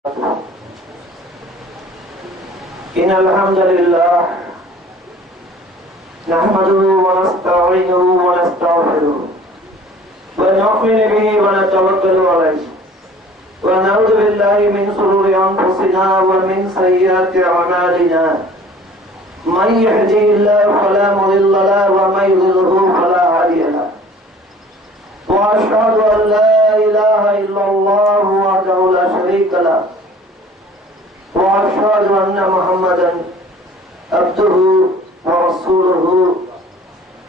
إن الحمد لله نحمده ونستعينه ونستغفره ونؤمن به ونتوكل عليه ونعوذ بالله من شرور أنفسنا ومن سيئات أعمالنا من يهده الله فلا مضل له ومن يضلل فلا هادي له وأشهد أن لا إله إلا الله وحده لا شريك له وأشهد أن محمدا عبده ورسوله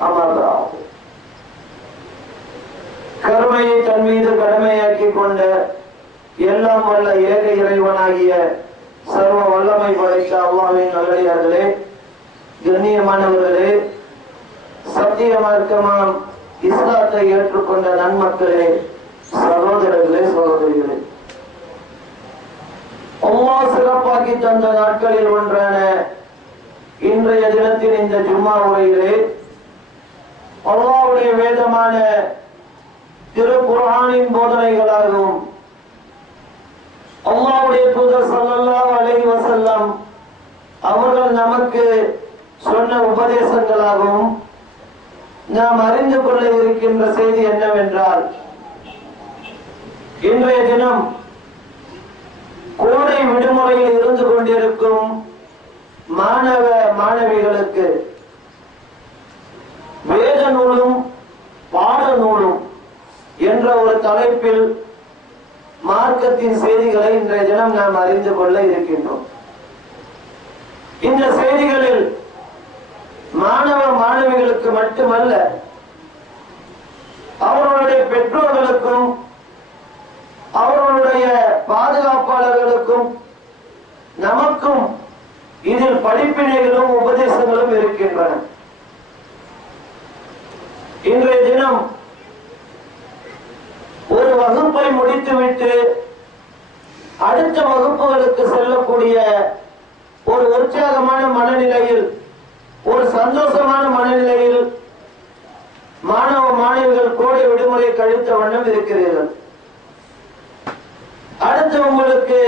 أما بعد கருமையை தன் மீது கடமையாக்கி கொண்ட எல்லாம் வல்ல ஏக இறைவனாகிய சர்வ வல்லமை படைத்த அல்லாஹ்வின் நல்லடியார்களே, கண்ணியமானவர்களே, சத்திய மார்க்கமாம் இஸ்லாத்தை ஏற்றுக்கொண்ட நன்மக்களே, சகோதரர்களே, சகோதரிகளே, அல்லாஹ் சிறப்பாக்கி தந்த நாட்களில் ஒன்றான இன்றைய தினத்தின் இந்த ஜும்மா உரையிலே அல்லாஹ்வுடைய வேதமான திருக்குர்ஆனின் போதனைகளாகவும் அல்லாஹ்வுடைய தூதர் ஸல்லல்லாஹு அலைஹி வஸல்லம் அவர்கள் நமக்கு சொன்ன உபதேசங்களாகவும் நாம் அறிந்து கொள்ள இருக்கின்ற செய்தி என்னவென்றால், இன்றைய தினம் கோடை விடுமுறையில் இருந்து கொண்டிருக்கும் மாணவ மாணவிகளுக்கு வேத நூலும் பாட நூலும் என்ற ஒரு தலைப்பில் மார்க்கத்தின் செய்திகளை இன்றைய தினம் நாம் அறிந்து கொள்ள இருக்கின்றோம். இந்த செய்திகளில் மாணவ மாணவிகளுக்கு மட்டுமல்ல, அவர்களுடைய பெற்றோர்களுக்கும் அவர்களுடைய பாதுகாப்பாளர்களுக்கும் நமக்கும் இதில் படிப்பினைகளும் உபதேசங்களும் இருக்கின்றன. இன்றைய தினம் ஒரு வகுப்பை முடித்துவிட்டு அடுத்த வகுப்புகளுக்கு செல்லக்கூடிய ஒரு உற்சாகமான மனநிலையில், ஒரு சந்தோஷமான மனநிலையில் மாணவ மாணவிகள் கோடை விடுமுறை கழித்த வண்ணம் இருக்கிறீர்கள். அடுத்து உங்களுக்கு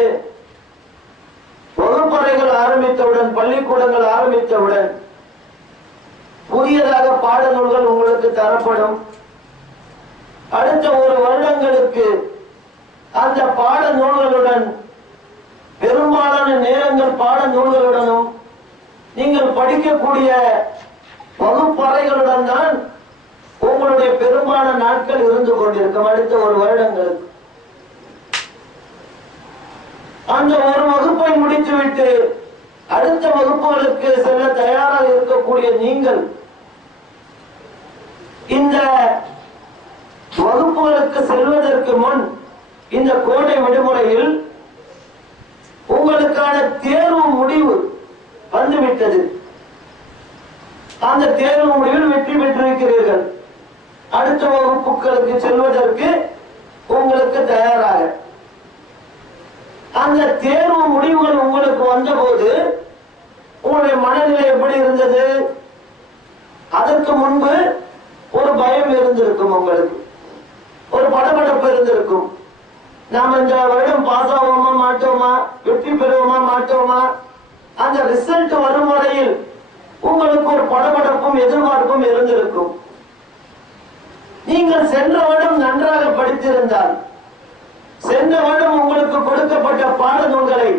வகுப்பறைகள் ஆரம்பித்தவுடன், பள்ளிக்கூடங்கள் ஆரம்பித்தவுடன் புதியதாக பாடநூல்கள் உங்களுக்கு தரப்படும். அடுத்த ஒரு வருடங்களுக்கு அந்த பாடநூல்களுடன், பெரும்பாலான நேரங்கள் பாடநூல்களுடனும் நீங்கள் படிக்கக்கூடிய வகுப்பறைகளுடன் தான் உங்களுடைய பெரும்பாலான நாட்கள் இருந்து கொண்டிருக்கும். அடுத்த ஒரு வருடங்களுக்கு அந்த ஒரு வகுப்பை முடித்துவிட்டு அடுத்த வகுப்புகளுக்கு செல்ல தயாராக இருக்கக்கூடிய நீங்கள் இந்த வகுப்புகளுக்கு செல்வதற்கு முன் இந்த கோடை விடுமுறையில் உங்களுக்கான தேர்வு முடிவு வந்துவிட்டது. அந்த தேர்வு முடிவில் வெற்றி பெற்றிருக்கிறீர்கள். அடுத்த வகுப்புகளுக்கு செல்வதற்கு உங்களுக்கு தயாராக அந்த தேர்வு முடிவுகள் உங்களுக்கு வந்தபோது உங்களுடைய மனநிலை எப்படி இருந்தது? அதற்கு முன்பு ஒரு பயம் இருந்திருக்கும், உங்களுக்கு ஒரு படபடப்பு இருந்திருக்கும். நாம் இந்த வருடம் பாஸ் ஆவோமா மாட்டோமா, வெற்றி பெறுவோமா மாட்டோமா, அந்த ரிசல்ட் வரும் வரையில் உங்களுக்கு ஒரு படபடப்பும் எதிர்பார்ப்பும் இருந்திருக்கும். நீங்கள் சென்ற வருடம் நன்றாக படித்திருந்தால், சென்ற வருடம் உங்களுக்கு கொடுக்கப்பட்ட பாடநூல்களை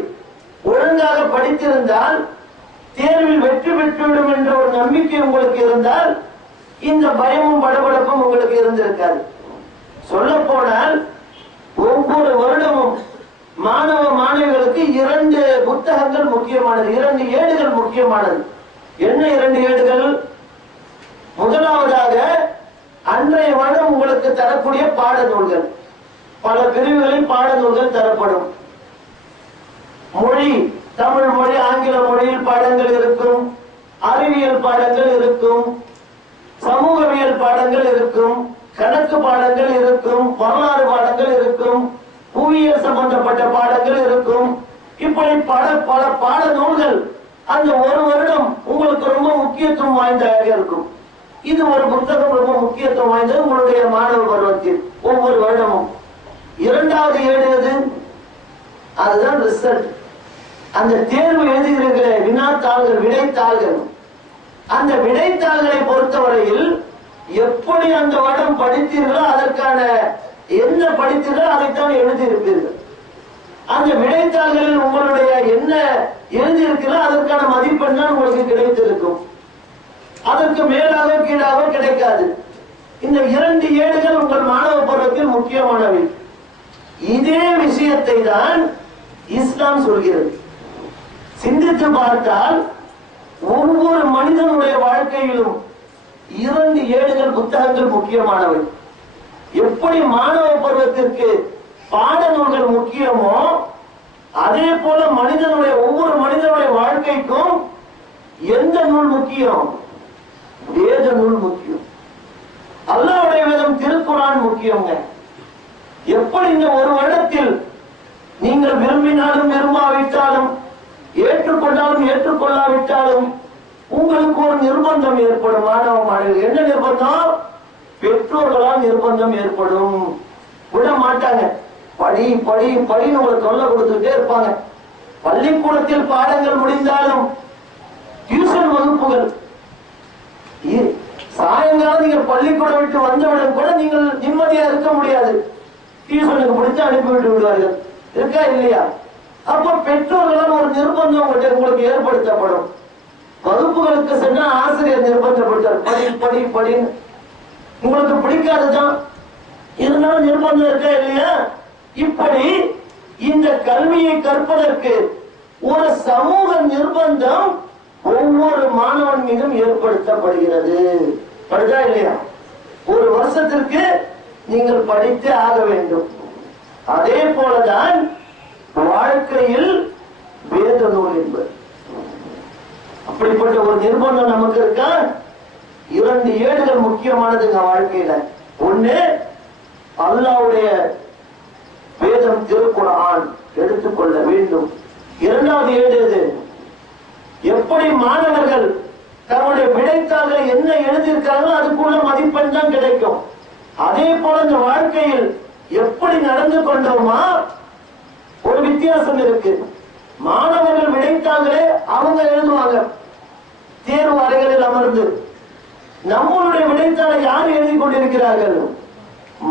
ஒழுங்காக படித்திருந்தால், தேர்வில் வெற்றி பெற்றுவிடும் என்ற ஒரு நம்பிக்கை உங்களுக்கு இருந்தால், இந்த பயமும் படபடப்பும் உங்களுக்கு இருந்திருக்காது. சொல்ல போனால் ஒவ்வொரு வருடமும் மாணவ மாணவிகளுக்கு 2 புத்தகங்கள் முக்கியமானது, 2 ஏடுகள் முக்கியமானது. என்ன 2 ஏடுகள்? முதலாவதாக அன்றைய வருடம் உங்களுக்கு தரக்கூடிய பாடநூல்கள், பல பிரிவுகளில் பாடநூல்கள் தரப்படும். மொழி, தமிழ் மொழி, ஆங்கில மொழியில் பாடங்கள் இருக்கும், அறிவியல் பாடங்கள் இருக்கும், சமூகவியல் பாடங்கள் இருக்கும், கணக்கு பாடங்கள் இருக்கும், வரலாறு பாடங்கள் இருக்கும், புவியியல் சம்பந்தப்பட்ட பாடங்கள் இருக்கும். இப்படி பல பாடநூல்கள் அந்த ஒரு வருடம் உங்களுக்கு ரொம்ப முக்கியத்துவம் வாய்ந்ததாக இருக்கும். இது ஒரு புத்தகம் ரொம்ப முக்கியத்துவம் வாய்ந்தது உங்களுடைய மாணவ பருவத்தில் ஒவ்வொரு வருடமும். இரண்டாவது ஏடு எது? அதுதான் ரிசல்ட். அந்த தேர்வு எழுதுகிற வினாத்தாள்கள், விடைத்தாள்கள், அந்த விடைத்தாள்களை பொறுத்தவரையில் எப்படி அந்த வருடம் படித்தீர்களோ அதற்கான என்ன படித்தீர்களோ அதைத்தான் எழுதியிருப்பீர்கள். அந்த விடைத்தாள்களில் உங்களுடைய என்ன எழுதியிருக்கிறோ அதற்கான மதிப்பெண் தான் உங்களுக்கு கிடைத்திருக்கும். அதற்கு மேலாக கீழாக கிடைக்காது. இந்த 2 ஏடுகள் உங்கள் மாணவ பருவத்தில் முக்கியமானவை. இதே விஷயத்தை தான் இஸ்லாம் சொல்கிறது. சிந்தித்து பார்த்தால் ஒவ்வொரு மனிதனுடைய வாழ்க்கையிலும் 2 ஏடுகள், புத்தகங்கள் முக்கியமானவை. எப்படி மாணவ பருவத்திற்கு பாட நூல்கள் முக்கியமோ அதே போல ஒவ்வொரு மனிதனுடைய வாழ்க்கைக்கும் எந்த நூல் முக்கியம்? வேத நூல் முக்கியம். அல்லாஹ்வுடைய வேதம் திருக்குர்ஆன் முக்கியங்க. எப்படி இந்த ஒரு வருடத்தில் நீங்கள் விரும்பினாலும் விரும்பாவிட்டாலும், ஏற்றுக்கொண்டாலும் ஏற்றுக்கொள்ளாவிட்டாலும் உங்களுக்கு ஒரு நிர்பந்தம் ஏற்படும். மாணவ மாணவிகள், என்ன நிர்பந்தம்? பெற்றோர்களால் நிர்பந்தம் ஏற்படும். விட மாட்டாங்க. படி படி படின்னு உங்களை தொல்லை கொடுத்துட்டே இருப்பாங்க. பள்ளிக்கூடத்தில் பாடங்கள் முடிந்தாலும் டியூஷன் வகுப்புகள், சாயங்காலம் நீங்கள் பள்ளிக்கூடம் விட்டு வந்தவுடன் கூட நீங்கள் நிம்மதியா இருக்க முடியாது. டியூஷனுக்கு பிடிச்சு அனுப்பிவிட்டு விடுவார்கள். இருக்கா இல்லையா? அப்ப பெற்றோர்களால் ஒரு நிர்பந்தம் உங்களுக்கு ஏற்படுத்தப்படும். வகுப்புகளுக்கு சென்னா ஆசிரியர் நிர்பந்தப்படுத்தார், படி படி படின்னு. உங்களுக்கு பிடிக்காதுதான், இருந்தாலும் நிர்பந்தம் இருக்கா இல்லையா? இப்படி இந்த கல்வியை கற்பதற்கு ஒரு சமூக நிர்பந்தம் ஒவ்வொரு மாணவன் மீதும் ஏற்படுத்தப்படுகிறது. படிச்சா இல்லையா? ஒரு வருஷத்திற்கு நீங்கள் படித்தே ஆக வேண்டும். அதே போலதான் வாழ்க்கையில் வேத நூல் என்பது. அப்படிப்பட்ட ஒரு நிர்பந்தம் நமக்கு இருக்கா? 2 ஏடுகள் முக்கியமானதுங்க வாழ்க்கையில. ஒண்ணு அல்லாஹ்வுடைய வேதம் திருக்குர்ஆன் எடுத்துக்கொள்ள வேண்டும். 2வது ஏடு எது? எப்படி மாணவர்கள் தன்னுடைய விடைத்தாள்களை என்ன எழுதியிருக்காங்களோ அதுக்குள்ள மதிப்பெண் தான் கிடைக்கும். அதே போல இந்த வாழ்க்கையில் எப்படி நடந்து கொண்டோமா ஒரு வித்தியாசம் இருக்கு. மாணவர்கள் விடைத்தாள்களே அவங்க எழுதுவாங்க தேர்வு அறைகளில் அமர்ந்து. நம்மளுடைய விடைத்தாளை யார் எழுதி கொண்டிருக்கிறார்கள்?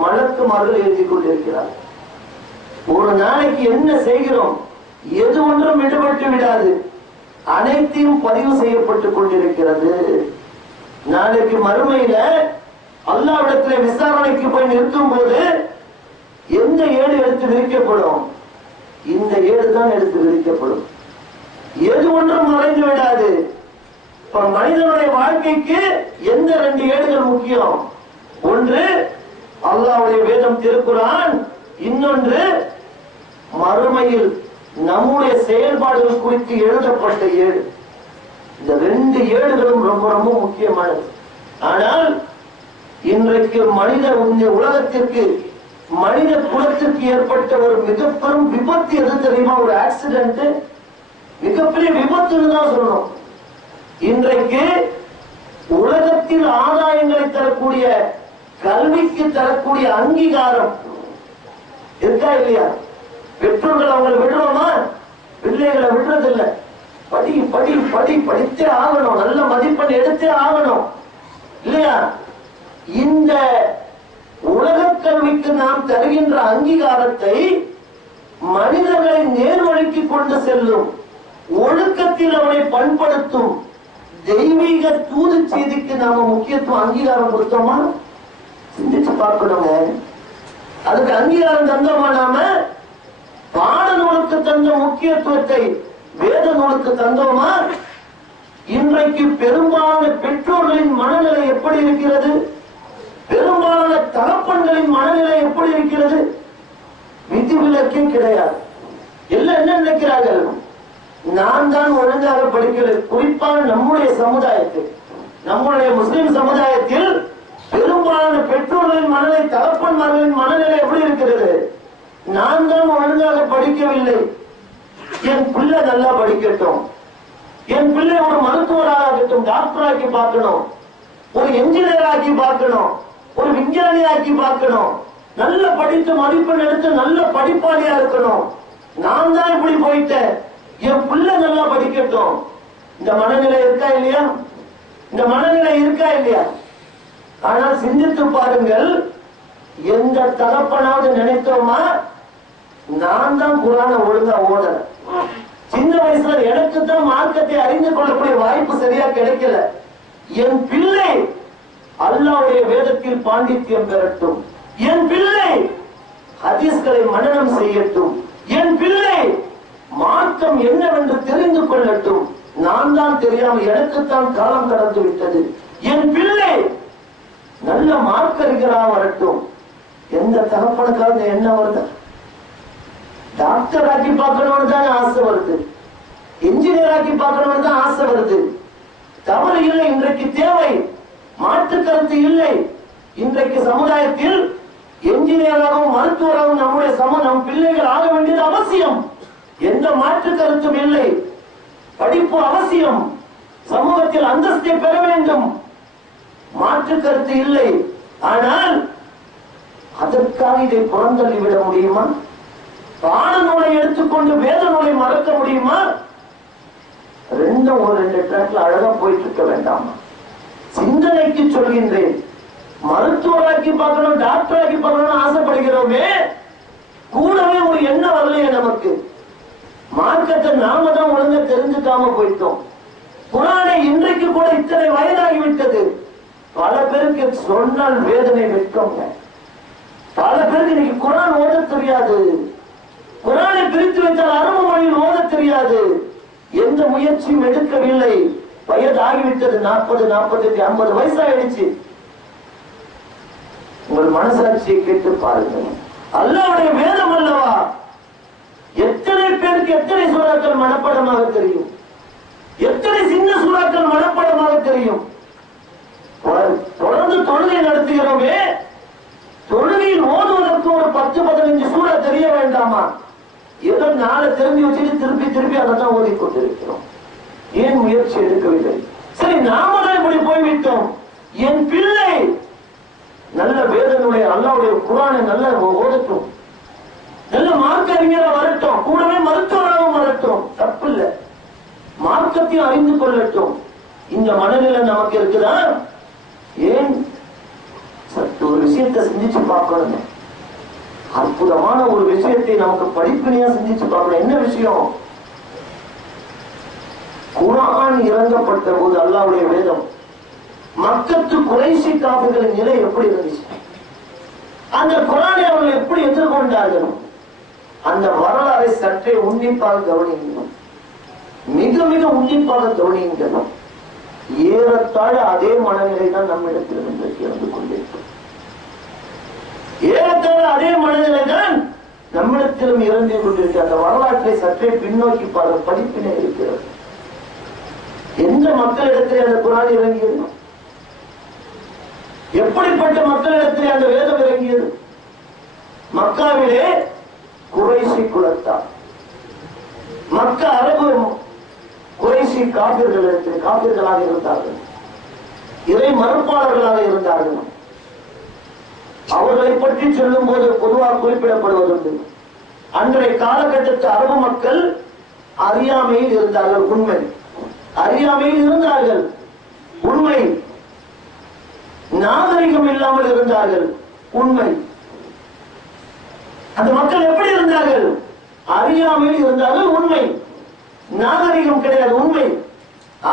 மலக்குமார்கள் எழுதி கொண்டிருக்கிறார்கள். ஒரு நாளைக்கு என்ன செய்கிறோம், எது ஒன்றும் விடுபட்டு விடாது, அனைத்தையும் பதிவு செய்யப்பட்டுக் கொண்டிருக்கிறது. நாளைக்கு மறுமையில அல்லாஹ்விடத்திலே விசாரணைக்கு போய் நிற்கும் போது எந்த ஏடு எடுத்து விரிக்கப்படும்? இந்த ஏடு தான் எடுத்து விரிக்கப்படும். எது ஒன்றும் மறைந்து விடாது. மனிதனுடைய வாழ்க்கைக்கு எந்த 2 ஏடுகள் முக்கியம்? ஒன்று அல்லாஹ்வுடைய வேதம் திருக்குர்ஆன், இன்னொன்று மறுமையில் நம்முடைய செயல்பாடுகள் குறித்து எழுதப்பட்ட ஏடு. இந்த 2 ஏடுகளும் ரொம்ப ரொம்ப முக்கியமானது. ஆனால் இன்றைக்கு இந்த உலகத்திற்கு, மனித குலத்திற்கு ஏற்பட்ட ஒரு மிக பெரும் விபத்து எது தெரியுமா? ஒரு ஆக்சிடென்ட், மிகப்பெரிய விபத்துன்னு தான் சொல்லணும். இன்றைக்கு உலகத்தில் ஆதாயங்களை தரக்கூடிய, கல்விக்கு தரக்கூடிய அங்கீகாரம் இருக்கா இல்லையா? பெற்றோர்கள் அவங்களை விடுறோமா? பிள்ளைகளை விடுறதில்லை. படி படி படி படித்தே ஆகணும், நல்ல மதிப்பெண் எடுத்தே ஆகணும் இல்லையா? இந்த உலக கல்விக்கு நாம் தருகின்ற அங்கீகாரத்தை மனிதர்களை நேர்வழிக்கு கொண்டு செல்லும், ஒழுக்கத்தில் அவனை பண்படுத்தும் தெய்வீக தூது செய்திக்கு நாம முக்கியத்துவம் அங்கீகாரம் கொடுத்தோமா? சிந்திச்சு பார்க்கணுங்க. அதுக்கு அங்கீகாரம் தந்தோமா? நாம பாட நூலுக்கு தந்த முக்கியத்துவத்தை வேத நூலுக்கு தந்தோமா? இன்றைக்கு பெரும்பாலான பெற்றோர்களின் மனநிலை எப்படி இருக்கிறது? பெரும்பாலான தகப்பன்களின் மனநிலை எப்படி இருக்கிறது? விதிவிலக்கே கிடையாது. எல்லாம் என்ன நினைக்கிறார்கள்? நான் தான் ஒழுங்காக படிக்கல. குறிப்பாக நம்முடைய சமுதாயத்தில், நம்முடைய முஸ்லிம் சமுதாயத்தில் பெரும்பாலான பெற்றோர்களின் மனநிலை, தகப்பன்மார்களின் மனநிலை எப்படி இருக்கிறது? நான் தான் ஒழுங்காக படிக்கவில்லை, என் பிள்ளை நல்லா படிக்கட்டும், என் பிள்ளை ஒரு மருத்துவராக இருக்கட்டும், டாக்டர் ஆக்கி பார்க்கணும், ஒரு என்ஜினியர் ஆக்கி பார்க்கணும், ஒரு விஞ்ஞானி ஆக்கி பார்க்கணும், நல்ல படித்து மதிப்பெண் எடுத்து நல்ல படிப்பாளியா இருக்கணும், நான் தான் இப்படி போயிட்டேன், என் பிள்ளை நல்லா படிக்கட்டும். இந்த மனநிலை இருக்கா இல்லையா? இந்த மனநிலை இருக்கா இல்லையா? ஆனால் சிந்தித்து பாருங்கள், எந்த தகப்பனாவது நினைத்தோமா நான் தான் குர்ஆனை ஒழுங்கா ஓதல, சின்ன வயசுல எனக்கு தான் மார்க்கத்தை அறிந்து கொள்ளக்கூடிய வாய்ப்பு சரியா கிடைக்கல, என் பிள்ளை அல்லாஹ்வுடைய வேதத்தில் பாண்டித்யம் பெறட்டும், என் பிள்ளை ஹதீஸ்களை மனனம் செய்யட்டும், என் பிள்ளை மார்க்கம் என்னவென்று தெரிந்து கொள்ளட்டும், நான் தான் தெரியாமல் எனக்குத்தான் காலம் கடந்து விட்டது, என் பிள்ளை நல்ல மார்க்கறிஞரா வரட்டும். எந்த தகப்பனுக்காவது என்ன வருது? டாக்டர் ஆக்கி பார்க்கணும்னு தான் ஆசை வருது, இன்ஜினியர் ஆக்கி பார்க்கணும்னு தான் ஆசை வருது. தவறு இல்லை, இன்றைக்கு தேவை, மாற்று கருத்து இல்லை. இன்றைக்கு சமுதாயத்தில் என்ஜினியராகவும் மருத்துவராகவும் நம்முடைய நம் பிள்ளைகள் ஆக வேண்டியது அவசியம். எந்த மாற்று கருத்தும் இல்லை. படிப்பு அவசியம், சமூகத்தில் அந்தஸ்தை பெற வேண்டும், மாற்று கருத்து இல்லை. ஆனால் அதற்காக இதை புறந்தள்ளி விட முடியுமா? பாட நூலை எடுத்துக்கொண்டு வேத நூலை மறக்க முடியுமா? ரெண்டும் ஒரு 2 ட்ராக்ல அழகா போயிட்டு இருக்க வேண்டாமா? சிந்தனைக்கு சொல்கின்றேன். மருத்துவராக்கி பார்க்கணும், டாக்டர் ஆக்கி பார்க்கணும்னு ஆசைப்படுகிறோமே, கூடவே ஒரு எண்ணம் வரலையே நமக்கு. மார்க்கத்தை நாம தான் ஒழுங்கா தெரிஞ்சுக்காம போயிட்டோம். குர்ஆனை இன்றைக்கு கூட இத்தனை வயதாகிவிட்டது. பல பேருக்கு சொன்னால் வேதனை வெட்கங்க. பல பேருக்கு இன்னைக்கு குர்ஆன் ஓத தெரியாது, குர்ஆனை பிரித்து வைத்தால் அரபு மொழியில் ஓத தெரியாது. எந்த முயற்சியும் எடுக்கவில்லை. வயது ஆகிவிட்டது, 40, 45, 50 வயசாயிடுச்சு. உங்கள் மனசாட்சியை கேட்டு பாருங்கள். அல்லாஹ்வுடைய வேதம் அல்லவா? எத்தனை பேருக்கு எத்தனை சூறாக்கள் மனப்பாடமாக தெரியும்? எத்தனை சின்ன சூறாக்கள் மனப்பாடமாக தெரியும்? தொடர்ந்து தொழுகை நடத்துகிறோமே, தொழுகையில் ஓதுவதற்கு ஒரு 10-15 சூறா தெரிய வேண்டாமா? ஏதோ நாளை தெரிஞ்சு வச்சுட்டு திருப்பி அதை தான் ஓதிக்கொண்டிருக்கிறோம். ஏன் முயற்சி எடுக்கவில்லை? சரி, நாம தான் இப்படி போய்விட்டோம். என் பிள்ளை நல்ல வேதனுடைய அல்லாஹ்வுடைய குர்ஆனை நல்ல ஓதட்டும், நல்ல மார்க்க அறிஞரா வரட்டும், கூடவே மருத்துவராகவும் வரட்டும், தப்பு இல்லை. மார்க்கத்தையும் அறிந்து கொள்ளட்டும். இந்த மனநிலை நமக்கு இருக்குதா? ஏன் சற்று ஒரு விஷயத்தை சிந்திச்சு பார்க்கணும். அற்புதமான ஒரு விஷயத்தை நமக்கு படிப்பினையா சிந்திச்சு பார்க்கணும். என்ன விஷயம்? குர்ஆன் இறங்கப்பட்ட போது அல்லாஹ்வுடைய வேதம், மக்கத்து குறைஷி காஃபிர்களின் நிலை எப்படி இருந்துச்சு? அந்த குர்ஆனை அவர்கள் எப்படி எதிர்கொண்டார்கள்? அந்த வரலாறை சற்றே உன்னிப்பாக கவனியுங்கள், மிக மிக உன்னிப்பாக கவனியுங்கள். ஏறத்தாழ அதே மனநிலை தான் நம்மிடத்தில் இருந்து கொண்டிருக்கிறது. ஏறத்தாழ அதே மனநிலை தான் நம்மிடத்திலும் இருந்து கொண்டிருக்கிறது. அந்த வரலாற்றை சற்றே பின்னோக்கி பார்க்க படிப்பினை இருக்கிறது. எந்த மக்களிடத்திலே அந்த குர்ஆன் இறங்கியது? எப்படிப்பட்ட மக்களிடத்திலே அந்த வேதம் இறங்கியது? மக்காவிலே குறைஷி குலத்தார், மக்கா அரபு குறைஷி காபிர்களாக இருந்தார்கள், இறை மறுப்பாளர்களாக இருந்தார்கள். அவர்களை பற்றி சொல்லும் போது பொதுவாக குறிப்பிடப்படுவதுண்டு. அன்றைய காலகட்டத்து அரபு மக்கள் அறியாமையில் இருந்தார்கள், உண்மை. அறியாமையில் இருந்தார்கள், உண்மை. நாகரிகம் இல்லாமல் இருந்தார்கள், உண்மை. அந்த மக்கள் எப்படி இருந்தார்கள்? அறியாமையில் இருந்தார்கள், உண்மை. நாகரிகம் கிடையாது, உண்மை.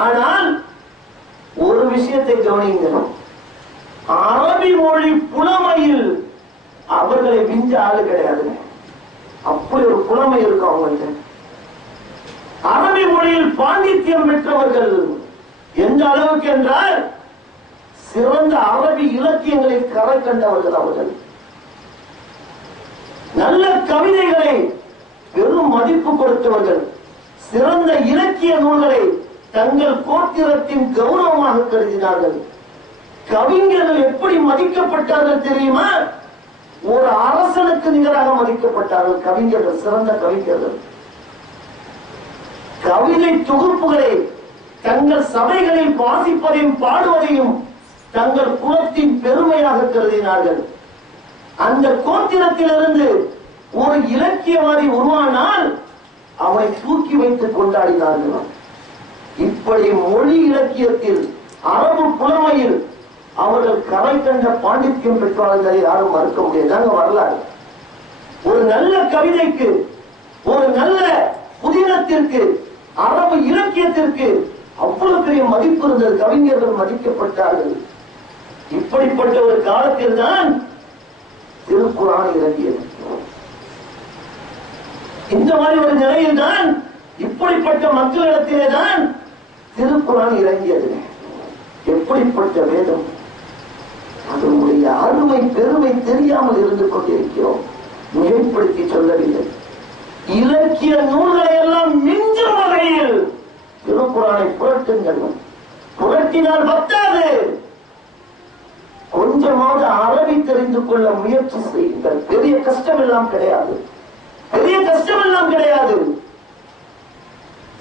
ஆனால் ஒரு விஷயத்தை கவனியுங்கள், அரபி மொழி புலமையில் அவர்களை விஞ்ச ஆளு கிடையாது. அப்படி ஒரு புலமை இருக்கும் அவங்களுக்கு. அரபி மொழியில் பாண்டித்யம் பெற்றவர்கள். எந்த அளவுக்கு என்றால் சிறந்த அரபி இலக்கியங்களை கரை கண்டவர்கள் அவர்கள். நல்ல கவிதைகளை பெரும் மதிப்பு கொடுத்தவர்கள். சிறந்த இலக்கிய நூல்களை தங்கள் கோத்திரத்தின் கௌரவமாக கருதினார்கள். கவிஞர்கள் எப்படி மதிக்கப்பட்டார்கள் தெரியுமா? ஒரு அரசனுக்கு நிகராக மதிக்கப்பட்டார்கள் கவிஞர்கள், சிறந்த கவிஞர்கள். கவிதை தொகுப்புகளை தங்கள் சபைகளில் வாசிப்பதையும் பாடுவதையும் தங்கள் குலத்தின் பெருமையாக கருதினார்கள். அந்த கோத்திரத்திலிருந்து ஒரு இலக்கியவாதி உருவானால் அவனை தூக்கி வைத்து கொண்டாடினார்கள். இப்படி மொழி இலக்கியத்தில் அரபு புலமையில் அவர்கள் கரை கண்ட பாண்டித்யம் பெற்றார்கள். யாரும் மறுக்க முடியாது. வரலாறு ஒரு நல்ல கவிதைக்கு, ஒரு நல்ல புதினத்திற்கு, அரபு இலக்கியத்திற்கு அவ்வளவு பெரிய மதிப்பு இருந்தது. கவிஞர்கள் மதிக்கப்பட்டார்கள். இப்படிப்பட்ட ஒரு காலத்தில் தான் திருக்குர்ஆன் இறங்கியது. இந்த மாதிரி ஒரு நிலையில் தான், இப்படிப்பட்ட மக்களிடத்திலே தான் திருக்குர்ஆன் இறங்கியது. எப்படிப்பட்ட வேதம்! அதனுடைய அருமை பெருமை தெரியாமல் இருந்து கொண்டிருக்கிறோம். மிகைப்படுத்தி சொல்லவில்லை. இலக்கிய நூல்களை எல்லாம் மிஞ்சும் வகையில் திருக்குர்ஆனை புரட்டுங்கள். புரட்டினால் பத்தாது, கொஞ்சமாவது அரபி தெரிந்து கொள்ள முயற்சி செய்யுங்கள். பெரிய கஷ்டம் எல்லாம் கிடையாது. பெரிய கஷ்டம் எல்லாம் கிடையாது.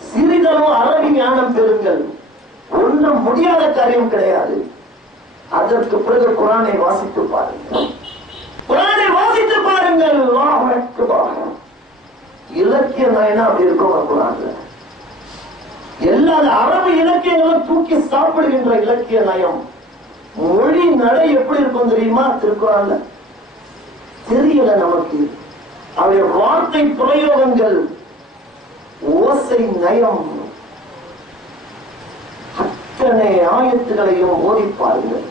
சிறிதளவு அரபி ஞானம் பெறுங்கள். ஒன்றும் முடியாத காரியம் கிடையாது. அதற்கு பிறகு குர்ஆனை வாசித்து பாருங்கள். குர்ஆனை வாசித்து பாருங்கள். இலக்கிய நயனா அப்படி இருக்கும் குர்ஆன்ல. எல்லா அரபு இலக்கியங்களும் தூக்கி சாப்பிடுகின்ற இலக்கிய நயம், மொழி நடை எப்படி இருக்கும் தெரியுமா? திருக்குர்ஆன்ல தெரியல நமக்கு. அவருடைய வார்த்தை பிரயோகங்கள், ஓசை நயம், அத்தனை ஆயத்துகளையும் ஓதி பாருங்கள்.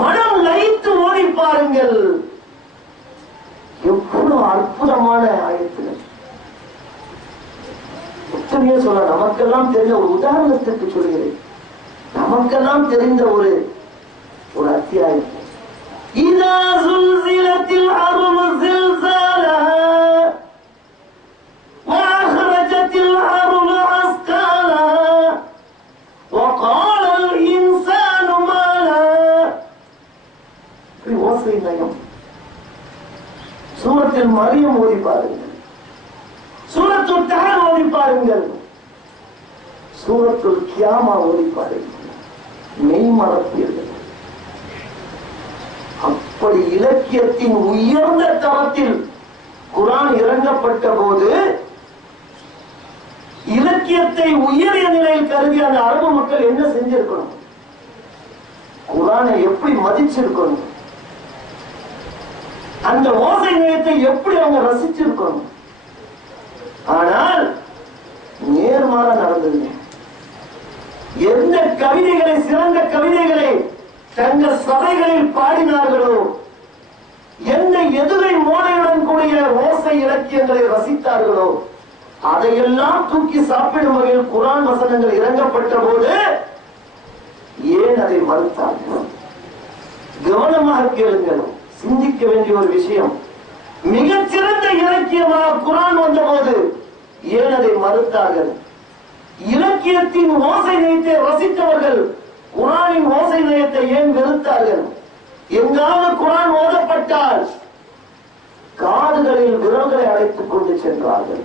மனம் லயித்து ஓதி பாருங்கள். எவ்வளவு அற்புதமான ஆயத்துகள்! எத்தனையோ சொல்ல. நமக்கெல்லாம் தெரிந்த ஒரு உதாரணத்திற்கு சொல்கிறேன். நமக்கெல்லாம் தெரிந்த ஒரு அத்தியாயம். இதா சுல்சிலத்தில் அர்து சில்சாலஹா வஅஹ்ரஜத்தில் அர்து அஸ்காலஹா வகாலல் இன்சானு மா லஹா. ஓசை நயம். சூரத்தில் மரியம் ஓதி பாருங்கள். சூரத்துல் தஹர் ஓதி பாருங்கள். சூரத்துல் கியாமா ஓதி பாருங்கள். மெய் மறப்பீர்கள். அப்படி இலக்கியத்தின் உயர்ந்த தரத்தில் குர்ஆன் இறங்கப்பட்ட போது இலக்கியத்தை உயரிய நிலையில் கருதிய அந்த அரபு மக்கள் என்ன செஞ்சிருக்கணும்? குர்ஆனை எப்படி மதிச்சிருக்கணும்? அந்த ஓசை நயத்தை எப்படி அவங்க ரசிச்சிருக்கணும்? ஆனால் நேர்மாறா நடந்தது. எந்த கவிதைகளை, சிறந்த கவிதைகளை தங்கள் சபைகளில் பாடினார்களோ, எந்த எதுகை மோனையுடன் கூடிய ஓசை இலக்கியங்களை ரசித்தார்களோ, அதையெல்லாம் தூக்கி சாப்பிடும் வகையில் குர்ஆன் வசனங்கள் இறங்கப்பட்ட போது ஏன் அதை மறுத்தார்கள்? கவனமாக கேளுங்கள். சிந்திக்க வேண்டிய ஒரு விஷயம். மிகச்சிறந்த இலக்கியமாக குர்ஆன் வந்த போது ஏன் அதை மறுத்தார்கள்? இலக்கியத்தின் ஓசை நயத்தை ரசித்தவர்கள் குர்ஆனின் ஓசை நயத்தை ஏன் வெறுத்தார்கள்? எங்காவது குர்ஆன் ஓதப்பட்டால் காதுகளில் விரல்களை அடைத்துக் கொண்டு சென்றார்கள்.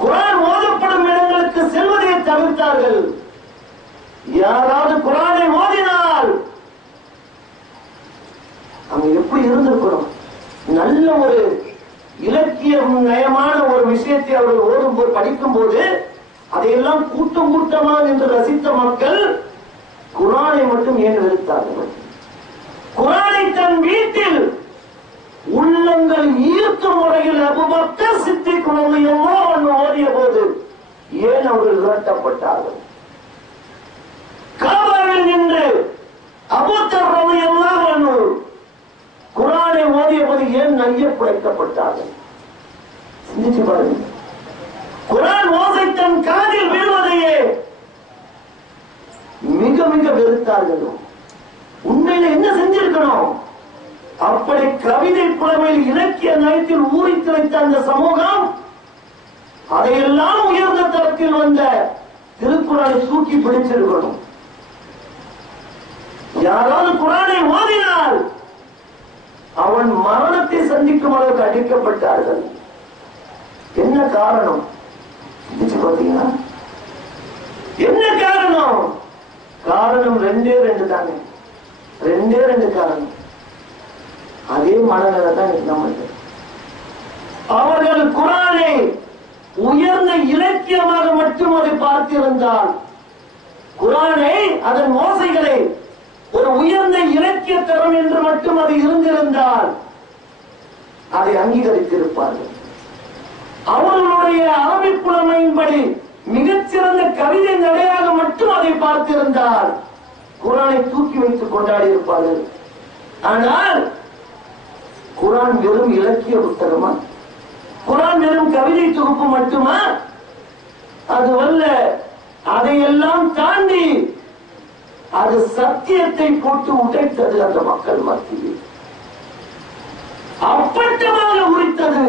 குர்ஆன் ஓதப்படும் இடங்களுக்கு செல்வதை தவிர்த்தார்கள். யாராவது குர்ஆனை ஓதினால் அங்க எப்படி இருந்திருக்கணும்? நல்ல ஒரு இலக்கியம் நயமான ஒரு விஷயத்தை அவர்கள் ஓதும் போது, படிக்கும் போது அதையெல்லாம் கூட்டம் கூட்டமாக என்று ரசித்த மக்கள் குர்ஆனை மட்டும் ஏன் வெறுத்தார்கள்? குர்ஆனை தன் வீட்டில் உள்ளங்கள் ஈர்க்கும் முறையில் அபூபக்கர் சித்திக் ரலியல்லாஹு அன்ஹு ஓதிய போது ஏன் அவர்கள் விரட்டப்பட்டார்கள்? காபாவில் நின்று அபூபக்கர் ரலியல்லாஹு அன்ஹு குர்ஆனை ஓதிய போது ஏன் நையப்படைக்கப்பட்டார்கள்? சிந்திச்சு பாருங்க. குர்ஆன் ஓசை தன் காதில் விழுவதையே மிக மிக வெறுத்தார்கள். உண்மையில என்ன செஞ்சிருக்கணும்? அப்படி கவிதை புலமையில் இலக்கிய நயத்தில் ஊறித்து வைத்த அந்த சமூகம் அதையெல்லாம் உயர்ந்த தரத்தில் வந்த திருக்குர்ஆனை தூக்கி பிடிச்சிருக்கணும். யாராவது குர்ஆனை ஓதினால் அவன் மரணத்தை சந்திக்கும் அளவுக்கு அடிக்கப்பட்டார்கள். என்ன காரணம்? பாத்தீங்கன்னா என்ன காரணம்? காரணம் ரெண்டே ரெண்டு தானே. ரெண்டே ரெண்டு காரணம். அதே மனநிலை தான் நம்மளுக்கு. அவர்கள் குர்ஆனை உயர்ந்த இலக்கியமாக மட்டும் அதை பார்த்திருந்தால், குர்ஆனை அதன் ஓசைகளை ஒரு உயர்ந்த இலக்கிய தரம் என்று மட்டும் அது இருந்திருந்தால் அதை அங்கீகரித்திருப்பார்கள். அவர்களுடைய அரபி புலமையின்படி மிகச்சிறந்த கவிதை நடையாக மட்டும் அதை பார்த்திருந்தால் குர்ஆனை தூக்கி வைத்து கொண்டாடி இருப்பார்கள். ஆனால் குர்ஆன் வெறும் இலக்கிய புத்தகமா? குர்ஆன் வெறும் கவிதை தொகுப்பு மட்டுமா? அதுவல்ல. அதையெல்லாம் தாண்டி அது சத்தியத்தை போட்டு உடைத்தது. அந்த மக்கள் மத்தியில் அப்பட்டமாக உரித்தது.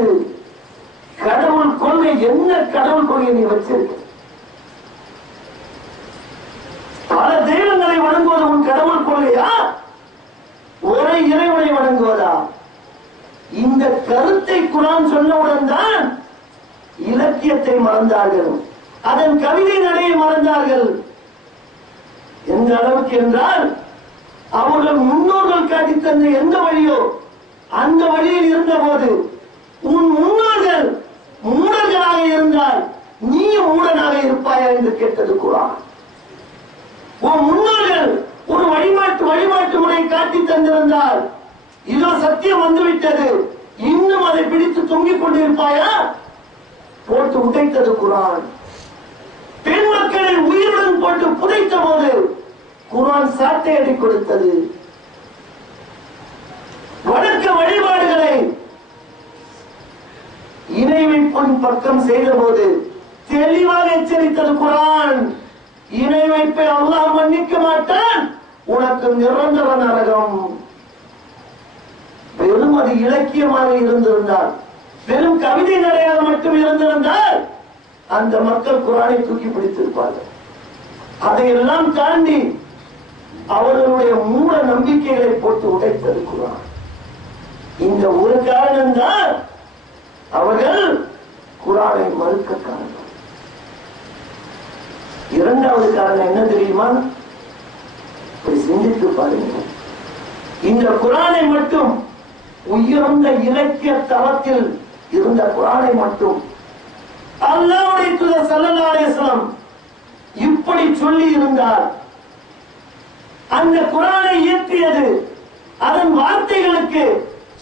கடவுள் கொள்கை என்ன? கடவுள் கொள்கை நீ வச்சிருக்க? பல தெய்வங்களை வணங்குவது உன் கடவுள் கொள்கையா? ஒரே இறைவனை வணங்குவதா? இந்த கருத்தை குர்ஆன் சொன்னவுடன் தான் இலக்கியத்தை மறந்தார்கள், அதன் கவிதை நடையை மறந்தார்கள். எந்த அளவுக்கு என்றால், அவர்கள் முன்னோர்கள் காட்டி தந்த எந்த வழியோ அந்த வழியில் இருந்த போது, உன் முன்னோர்கள் மூடர்களாக இருந்தால் நீ மூடனாக இருப்பாயா என்று கேட்டது குர்ஆன். உன் முன்னோர்கள் ஒரு வழிபாட்டு முறையை காட்டி தந்திருந்தால், இதோ சத்தியம் வந்துவிட்டது, இன்னும் அதை பிடித்து தொங்கிக் கொண்டிருப்பாயா? போட்டு உடைத்தது குர்ஆன். பெண் மக்களை உயிருடன் போட்டு புதைத்த போது குர்ஆன் சாட்டை அடி கொடுத்தது. வணக்க வழிபாடுகளை இணை வைப்பின் பக்கம் செய்த போது தெளிவாக எச்சரித்தது குர்ஆன். இணை வைப்பை அல்லாஹ் மன்னிக்க மாட்டான், உனக்கு நிரந்தர நரகம். வெறும் அது இலக்கியமாக இருந்திருந்தால், வெறும் கவிதை நடையாக மட்டும் இருந்திருந்தால் அந்த மக்கள் குர்ஆனை தூக்கி பிடித்திருப்பார்கள். அதையெல்லாம் தாண்டி அவர்களுடைய மூட நம்பிக்கைகளை போட்டு உடைத்தது குர்ஆன். இந்த ஒரு காரணம்தான் அவர்கள் குர்ஆனை மறுக்க காரணம். இரண்டாவது காரணம் என்ன தெரியுமா? சிந்தித்து பாருங்க. இந்த குர்ஆனை மட்டும், உயர்ந்த இலக்கிய தளத்தில் இருந்த குர்ஆனை மட்டும் அல்லாஹ்வுடைய தூதர் ஸல்லல்லாஹு அலைஹி வஸல்லம் இப்படி சொல்லி இருந்தார், அந்த குர்ஆனை இயற்றியது, அதன் வார்த்தைகளுக்கு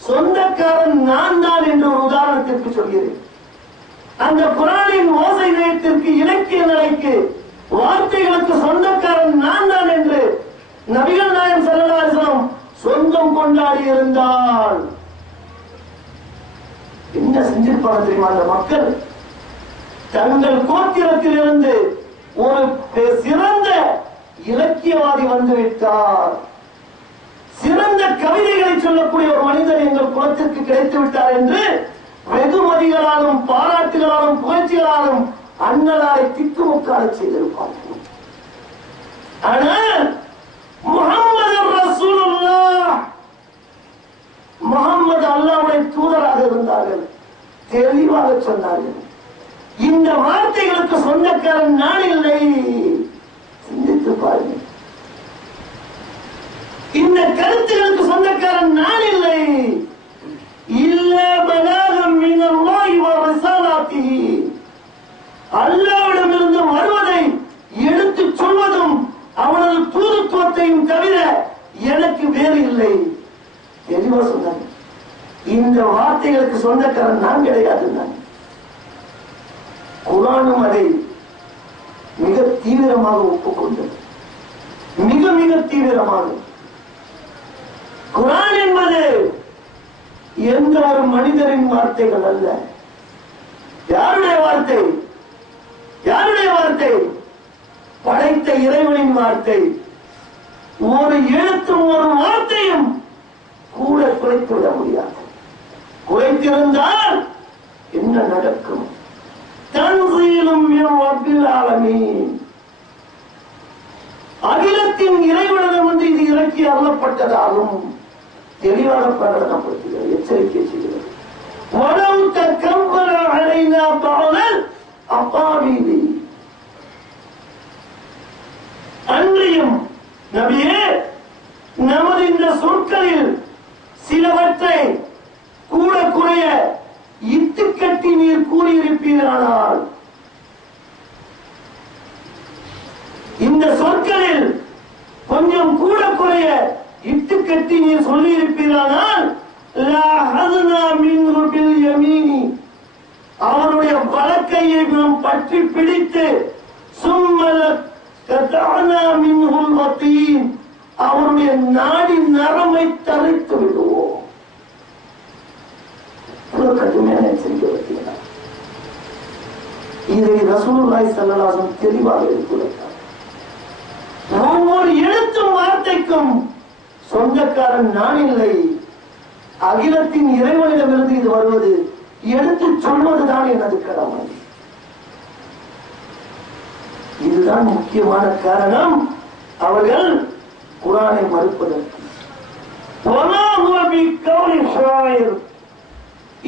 சொந்தக்காரன் நான் தான் என்று ஒரு உதாரணத்திற்கு சொல்கிறேன். அந்த குர்ஆனின் ஓசை நயத்திற்கு, இலக்கிய நிலைக்கு, வார்த்தைகளுக்கு சொந்தக்காரன் நான் தான் என்று நபிகள் நாயகம் ஸல்லல்லாஹு அலைஹி வஸல்லம் சொந்தம் கொண்டாடி இருந்தால் என்ன செஞ்சிருப்பாங்க தெரியுமா? அந்த மக்கள் தங்கள் கோத்திரத்தில் இருந்து ஒரு சிறந்த இலக்கியவாதி வந்துவிட்டார், சிறந்த கவிதைகளை சொல்லக்கூடிய ஒரு மனிதர் எங்கள் குலத்திற்கு கிடைத்து விட்டார் என்று வெகுமதிகளாலும் பாராட்டுகளாலும் புகழ்ச்சிகளாலும் அண்ணலாரை திக்குமுக்கால செய்திருப்பார்கள். ஆனால் முஹம்மது ரசூலுல்லாஹ், முஹம்மது அல்லாஹ்வுடைய தூதராக இருந்தார்கள். தெளிவாக சொன்னார்கள், இந்த வார்த்தைகளுக்கு சொந்தக்காரன் நான் இல்லை. சிந்தித்து பாருங்கள். இந்த கருத்துகளுக்கு சொந்தக்காரன் நான் இல்லை. இல்ல பலாகம் மினல்லாஹி வ ரிசாலாத்திஹி, அல்லாஹ்விடமிருந்து வருவதை எடுத்து சொல்வதும் அவனது தூதுத்துவத்தையும் தவிர எனக்கு வேறு இல்லை. தெளிவா சொன்னாங்க. இந்த வார்த்தைகளுக்கு சொந்தக்காரன் நான் கிடையாது. குர்ஆனும் அதை மிக தீவிரமாக ஒப்புக்கொண்டது. மிக மிக தீவிரமாக. குர்ஆன் என்பது எந்த ஒரு மனிதரின் வார்த்தைகள் அல்ல. யாருடைய வார்த்தை? யாருடைய வார்த்தை? படைத்த இறைவனின் வார்த்தை. ஒரு எழுத்தும் ஒரு வார்த்தையும் கூட குறைத்துவிட முடியாது. குறைத்திருந்தால் என்ன நடக்கும்? தன்சீலும் மின் ரப்பில் ஆலமீன், அகிலத்தின் இறைவனிடம் வந்து இது இறக்கி அருளப்பட்டதாகும். தெளிவாக பிரகடனப்படுத்துகிறது, எச்சரிக்கை செய்கிறது. வலவு தக்கவ்வர அலைனா பஅலல் அகாபீலி, அன்றியும் நபியே, நமது இந்த சொற்களில் சிலவற்றை கூட குறைய இட்டு கட்டி நீர் கூறியிருப்பீரானால், இந்த சொற்களில் கொஞ்சம் கூட குறைய இட்டு கட்டி நீர் சொல்லி இருப்பீரானால் அவருடைய வலக்கையை நாம் பற்றி பிடித்து அவருடைய நாடி நரம்பை தரித்து விடுவோம். கடுமையான எச்சரிக்கை. இதை ரசூலுல்லாஹி ஸல்லல்லாஹு அலைஹி வஸல்லம் தெளிவாக எடுத்துரைத்தார். ஒவ்வொரு எழுத்தும் வார்த்தைக்கும் சொந்தக்காரன் நான் இல்லை, அகிலத்தின் இறைவனிடமிருந்து இது வருவது, எடுத்து சொல்வதுதான் எனது கடமை. இதுதான் முக்கியமான காரணம் அவர்கள் குர்ஆனை மறுப்பதற்கு.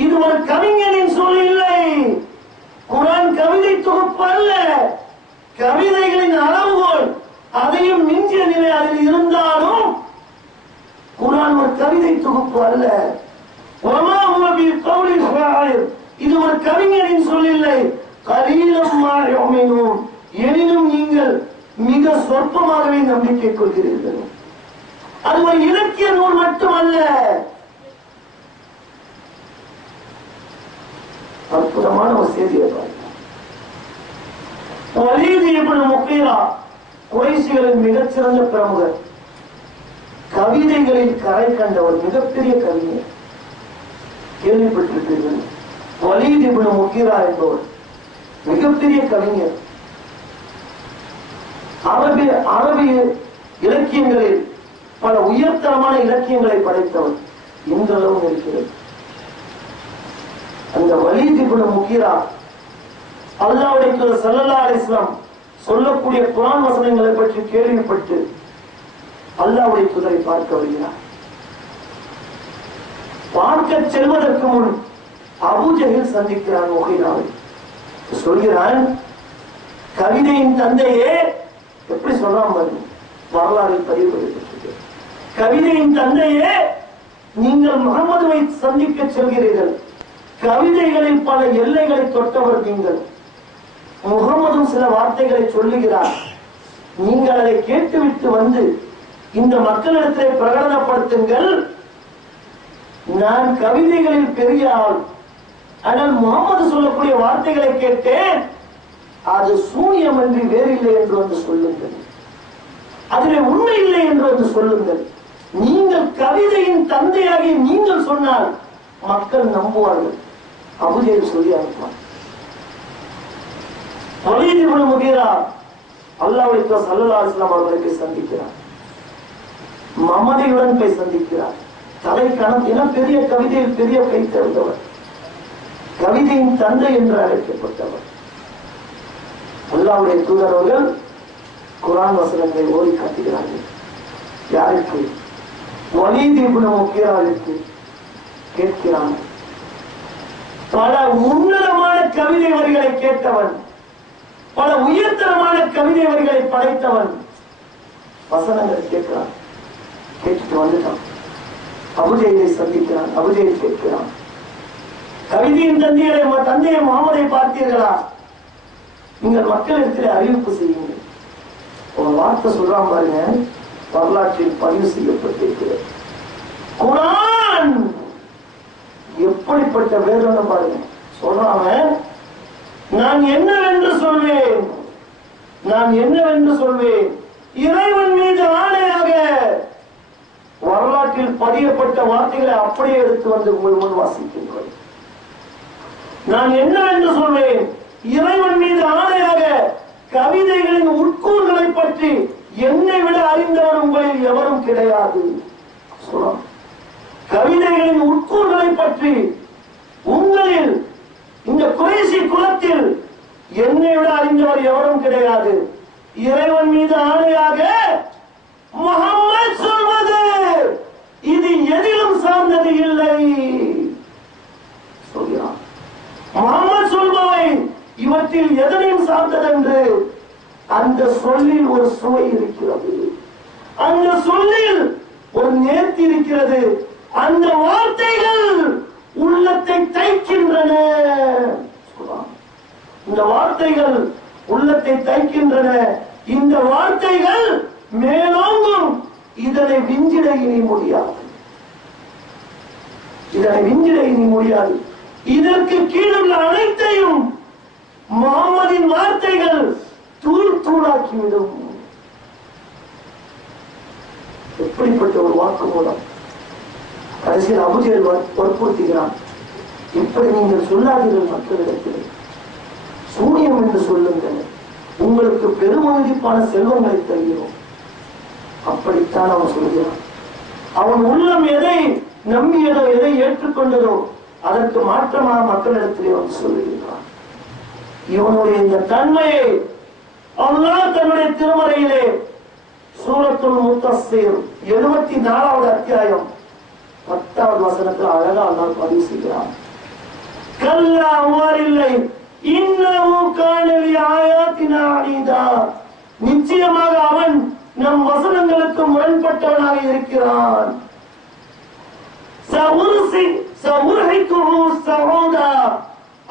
இது ஒரு கவிஞனின் சொல் இல்லை, குர்ஆன் கவிதை தொகுப்பு அல்ல, கவிதைகளின் அளவுகோல் அதையும் மிஞ்சிய நிலை அதில் இருந்தாலும் குர்ஆன் ஒரு கவிதை தொகுப்பு அல்ல. இது ஒரு கவிஞரின் சொல் இல்லை. எனினும் நீங்கள் மிக சொற்பமாகவே நம்பிக்கை கொள்கிறீர்கள். அது ஒரு இலக்கிய நூல் மட்டுமல்ல. அற்புதமான ஒரு செய்தியை முக்கியா குறைசிகளின் மிகச்சிறந்த பிரமுகர், கவிதைகளில் கரை கண்டவர், மிகப்பெரிய கவிஞர். கேள்விப்பட்டிருப்பீர்கள். வலீத் இப்னு முகீரா என்பவர் மிகப்பெரிய கவிஞர். அரபிய இலக்கியங்களில் பல உயர்தரமான இலக்கியங்களை படைத்தவர் இன்றளவும் இருக்கிறது. அந்த வலீத் இப்னு முகீரா அல்லாஹ்வுடைய தூதர் ஸல்லல்லாஹு அலைஹி வஸல்லம் சொல்லக்கூடிய குர்ஆன் வசனங்களை பற்றி கேள்விப்பட்டு அல்லாஹ்வுடைய தூதரை பார்க்க வருகிறார். பார்க்க செல்வதற்கு முன் அபூ ஜஹல் சந்திக்கிறான் முகீராவை. சொல்கிறான், கவிதையின் தந்தையே, எப்படி சொல்றான் வரலாறு பதிவு, கவிதையின் தந்தையே, நீங்கள் முகமதுவை சந்திக்க செல்கிறீர்கள். கவிதைகளில் பல எல்லைகளை தொட்டவர் நீங்கள். முகமதும் சில வார்த்தைகளை சொல்லுகிறார். நீங்கள் அதை கேட்டுவிட்டு வந்து இந்த மக்களிடத்தை பிரகடனப்படுத்துங்கள். நான் கவிதைகளில் பெரிய ஆள், ஆனால் முகமது சொல்லக்கூடிய வார்த்தைகளை கேட்டேன், அது சூனியம் என்று வேறில்லை என்று வந்து சொல்லுங்கள், அதிலே உண்மை இல்லை என்று வந்து சொல்லுங்கள். நீங்கள் கவிதையின் தந்தையாகி நீங்கள் சொன்னால் மக்கள் நம்புவார்கள். அபூ ஜஹல் சொல்லி அனுப்பார். வலீத் இப்னு முகீரா அல்லாஹ்வுடைய தூதர் ஸல்லல்லாஹு அலைஹி வஸல்லம் அவர்களை சந்திக்கிறார். மமதையுடன் போய் சந்திக்கிறார். தலை கணம் என பெரிய கவிதையில் பெரிய கை தேர்ந்தவர், கவிதையின் தந்தை என்று அழைக்கப்பட்டவர். அல்லாஹ்வுடைய தூதர் அவர்கள் குர்ஆன் வசனங்களை ஓதி காட்டுகிறார்கள். யாருக்கு? வலீத் இப்னு முகீராவிற்கு கேட்கிறான். பல உன்னதமான கவிதை வரிகளை கேட்டவன், பல உயர்தரமான கவிதை வரிகளை படைத்தவன். வசனங்களை கேட்கிறான். கேட்டுட்டு வந்துட்டான். அபூ ஜஹலை சந்திக்கிறான். அபூ ஜஹல் கேட்கிறான், கவிதையின் தந்தையை முகமதை பார்த்தீர்களா? நீங்கள் மக்களிடத்தில் அறிவிப்பு செய்யுங்கள். ஒரு வார்த்தை சொல்றான் பாருங்க, வரலாற்றில் பதிவு செய்யப்பட்டிருக்கிறது. குர்ஆன் எப்படிப்பட்ட வேதம் பாருங்க. சொல்றான், நான் என்னவென்று சொல்வேன், நான் என்னவென்று சொல்வேன், இறைவன் மீது ஆணையாக வரலாற்றில் பதியப்பட்ட வார்த்தைகளை அப்படியே எடுத்து வந்து உங்கள் முன் வாசிக்கின்றேன். நான் என்னவென்று சொல்வேன், இறைவன் மீது ஆணையாக கவிதைகளின் உட்கூறுகளை பற்றி என்னை விட அறிந்தவர் உங்களில் எவரும் கிடையாது. சொல்றான், கவிதைகளின் உட்கூறுகளை பற்றி உங்களில் இந்த குறைசி குலத்தில் என்னை விட அறிந்தவர் எவரும் கிடையாது. இறைவன் மீது ஆணையாக முஹம்மது சொல்வது இது எதிலும் சார்ந்தது இல்லை சொல்கிறான். முஹம்மது சொல்பவை இவற்றில் எதனையும் சார்ந்தது என்று அந்த சொல்லில் ஒரு சுவை இருக்கிறது, அந்த சொல்லில் ஒரு நேர்த்தி இருக்கிறது, அந்த வார்த்தைகள் உள்ளத்தை தைக்கின்றன. இந்த வார்த்தைகள் உள்ளத்தை தைக்கின்றன. இந்த வார்த்தைகள் மேலோங்கும். இதனை விஞ்சிட இனி முடியாது. இதனை விஞ்சிட இனி முடியாது. இதற்கு கீழுள்ள அனைத்தையும் முகமதின் வார்த்தைகள் தூள் தூளாக்கிவிடும். எப்படிப்பட்ட ஒரு வாக்கு மூலம் கடைசியில் அபூஜஹல் வற்புறுத்துகிறான். இப்படி நீங்கள் சொல்லாதீர்கள் மக்களிடத்தில், சூனியம் என்று சொல்லுங்கள், உங்களுக்கு பெருமதிப்பான செல்வங்களை தருகிறோம். அப்படித்தான் அவன் சொல்கிறான். அவன் உள்ளம் எதை நம்பியதோ, எதை ஏற்றுக்கொண்டதோ அதற்கு மாற்றமாக மக்களிடத்திலே அவன் சொல்லுகிறான். இவனுடைய இந்த தன்மையை அல்லாஹ் தன்னுடைய திருமறையிலே சூரத்துல் முத்தஸ்ஸிர் 74வது அத்தியாயம் 10வது வசனத்தில் அழகா அல்லாஹ் பதிவு செய்கிறான். கல்லா அவ்வாறில்லை, இன்னஹு கான லிஆயாத்தினா அனீதா, நிச்சயமாக அவன் நம் வசனங்களுக்கு முரண்பட்டவனாக இருக்கிறான். சஉர்ஹிகுஹு ஸஊதா,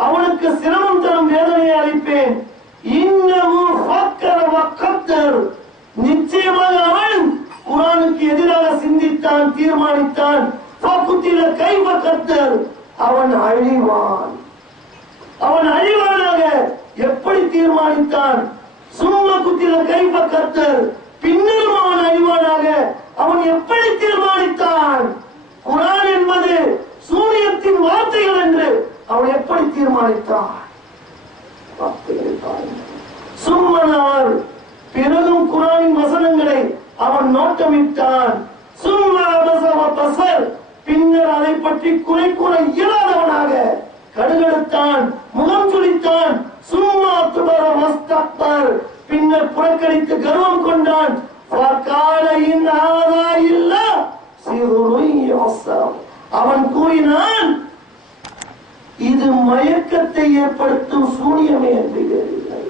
அவனுக்கு சிரமம் தரும் வேதனையை அளிப்பேன். இன்னஹு ஃபக்கர வகத்தர், நிச்சயமாக அவன் குர்ஆனுக்கு எதிராக சிந்தித்தான், தீர்மானித்தான். ஃபகுத்தில கைஃப கத்தர், அவன் அழிவான். அவன் அழிவானாக எப்படி தீர்மானித்தான்? சும்ம குத்தில கைஃப கத்தர், பின்னரும் அவன் அழிவானாக அவன் எப்படி தீர்மானித்தான்? குர்ஆன் என்பது சூனியத்தின் வார்த்தைகள் என்று அவன் எப்படி தீர்மானித்தான்? சும்மனார், பிறகும் குர்ஆனின் வசனங்களை அவன் நோட்டமிட்டான். சும்மா அபஸ வ பஸர், பின்னர் அதை பற்றி குறை கூற இயலாதவனாக கடுகெடுத்தான், முகம் சுளித்தான். சும்மா அத்பர வஸ்தக்பர், பின்னர் புறக்கணித்து கர்வம் கொண்டான். ஃபகால இன் ஹாதா இல்லா சிஹ்ருன் யுஸர், அவன் கூறினான், இது மயக்கத்தை ஏற்படுத்தும் சூனியமே என்று வேறில்லை.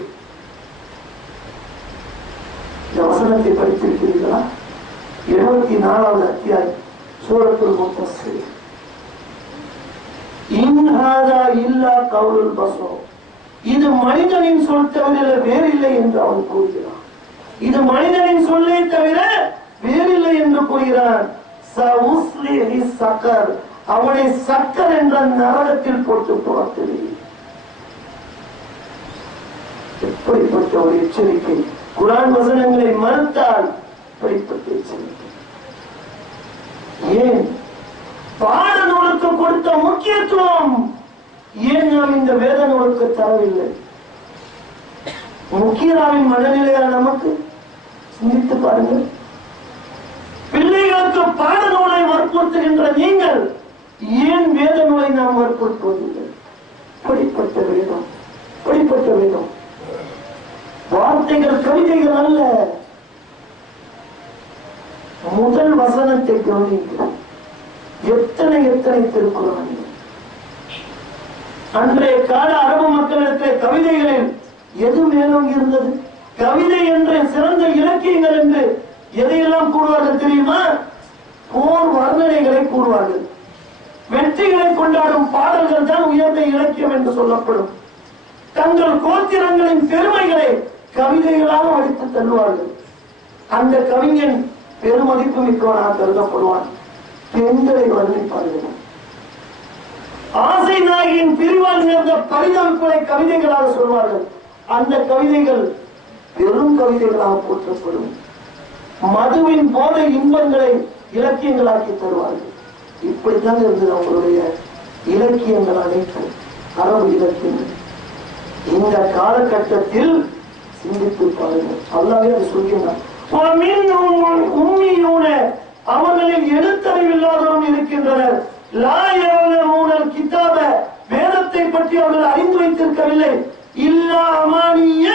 இந்த வசனத்தை படித்திருக்கிறீர்களா? 74வது அத்தியாயம் சூரத்துல் முத்தஸ்ஸிர். இன் ஹாதா இல்லா கவுலுல் பஸர், இது மனிதனின் சொல் தவிர வேறில்லை என்று அவன் கூறுகிறான். இது மனிதனின் சொல்லை தவிர வேறில்லை என்று கூறுகிறான். சஉஸ்லிஹி ஸகர், அவனை சக்கர் என்ற நரகத்தில் போட்டு புறத்தது. எப்படிப்பட்ட ஒரு எச்சரிக்கை! குர்ஆன் வசனங்களை மறுத்தால் இப்படிப்பட்ட எச்சரிக்கை. ஏன் பாட நூலுக்கு கொடுத்த முக்கியத்துவம் ஏன் நாம் இந்த வேத நூலுக்கு தரவில்லை? முக்கியராவின் மனநிலையா நமக்கு? சிந்தித்து பாருங்கள். பிள்ளைகளுக்கு பாட நூலை வற்புறுத்துகின்ற நீங்கள் ஏன் வேத நூலை நாம் வற்புறுத்துவதில்லை? படிப்பட்ட வேதம், படிப்பட்ட வேதம். வார்த்தைகள், கவிதைகள் அல்ல. முதல் வசனத்தை கவனிக்கிறோம். எத்தனை எத்தனை திருக்குறள்! அன்றைய கால அரபு மக்களிடத்தில் கவிதைகளில் எது மேலும் இருந்தது? கவிதை என்ற சிறந்த இலக்கியங்கள் என்று எதையெல்லாம் கூறுவார்கள் தெரியுமா? போர் வர்ணனைகளை கூறுவார்கள். வெற்றிகளை கொண்டாடும் பாடல்கள் தான் உயர்ந்த இலக்கியம் என்று சொல்லப்படும். தங்கள் கோத்திரங்களின் பெருமைகளை கவிதைகளாக அடித்து தருவார்கள். அந்த கவிஞன் பெருமதிப்பு மிக்கவனாக கருதப்படுவான். பெண்களை வர்ணிப்பார்கள். ஆசை நாயின் பிரிவால் நேர்ந்த பரிதவிப்புகளை கவிதைகளாக சொல்வார்கள். அந்த கவிதைகள் பெரும் கவிதைகளாக போற்றப்படும். மதுவின் போதை இன்பங்களை இலக்கியங்களாக்கி தருவார்கள். இப்படித்தான் இருந்தது அவங்களுடைய இலக்கியங்கள் அனைத்தும், அரபு இலக்கியங்கள். இந்த காலகட்டத்தில் சிந்தித்து பாருங்கள். அல்லாஹ்வே அது சொல்கிறார். அவர்களில் எழுத்தறிவில்லாதவரும் இருக்கின்றனர். லா யஅலமூனல் கிதாப, வேதத்தை பற்றி அவர்கள் அறிந்து வைத்திருக்கவில்லை. இல்லா அமானிய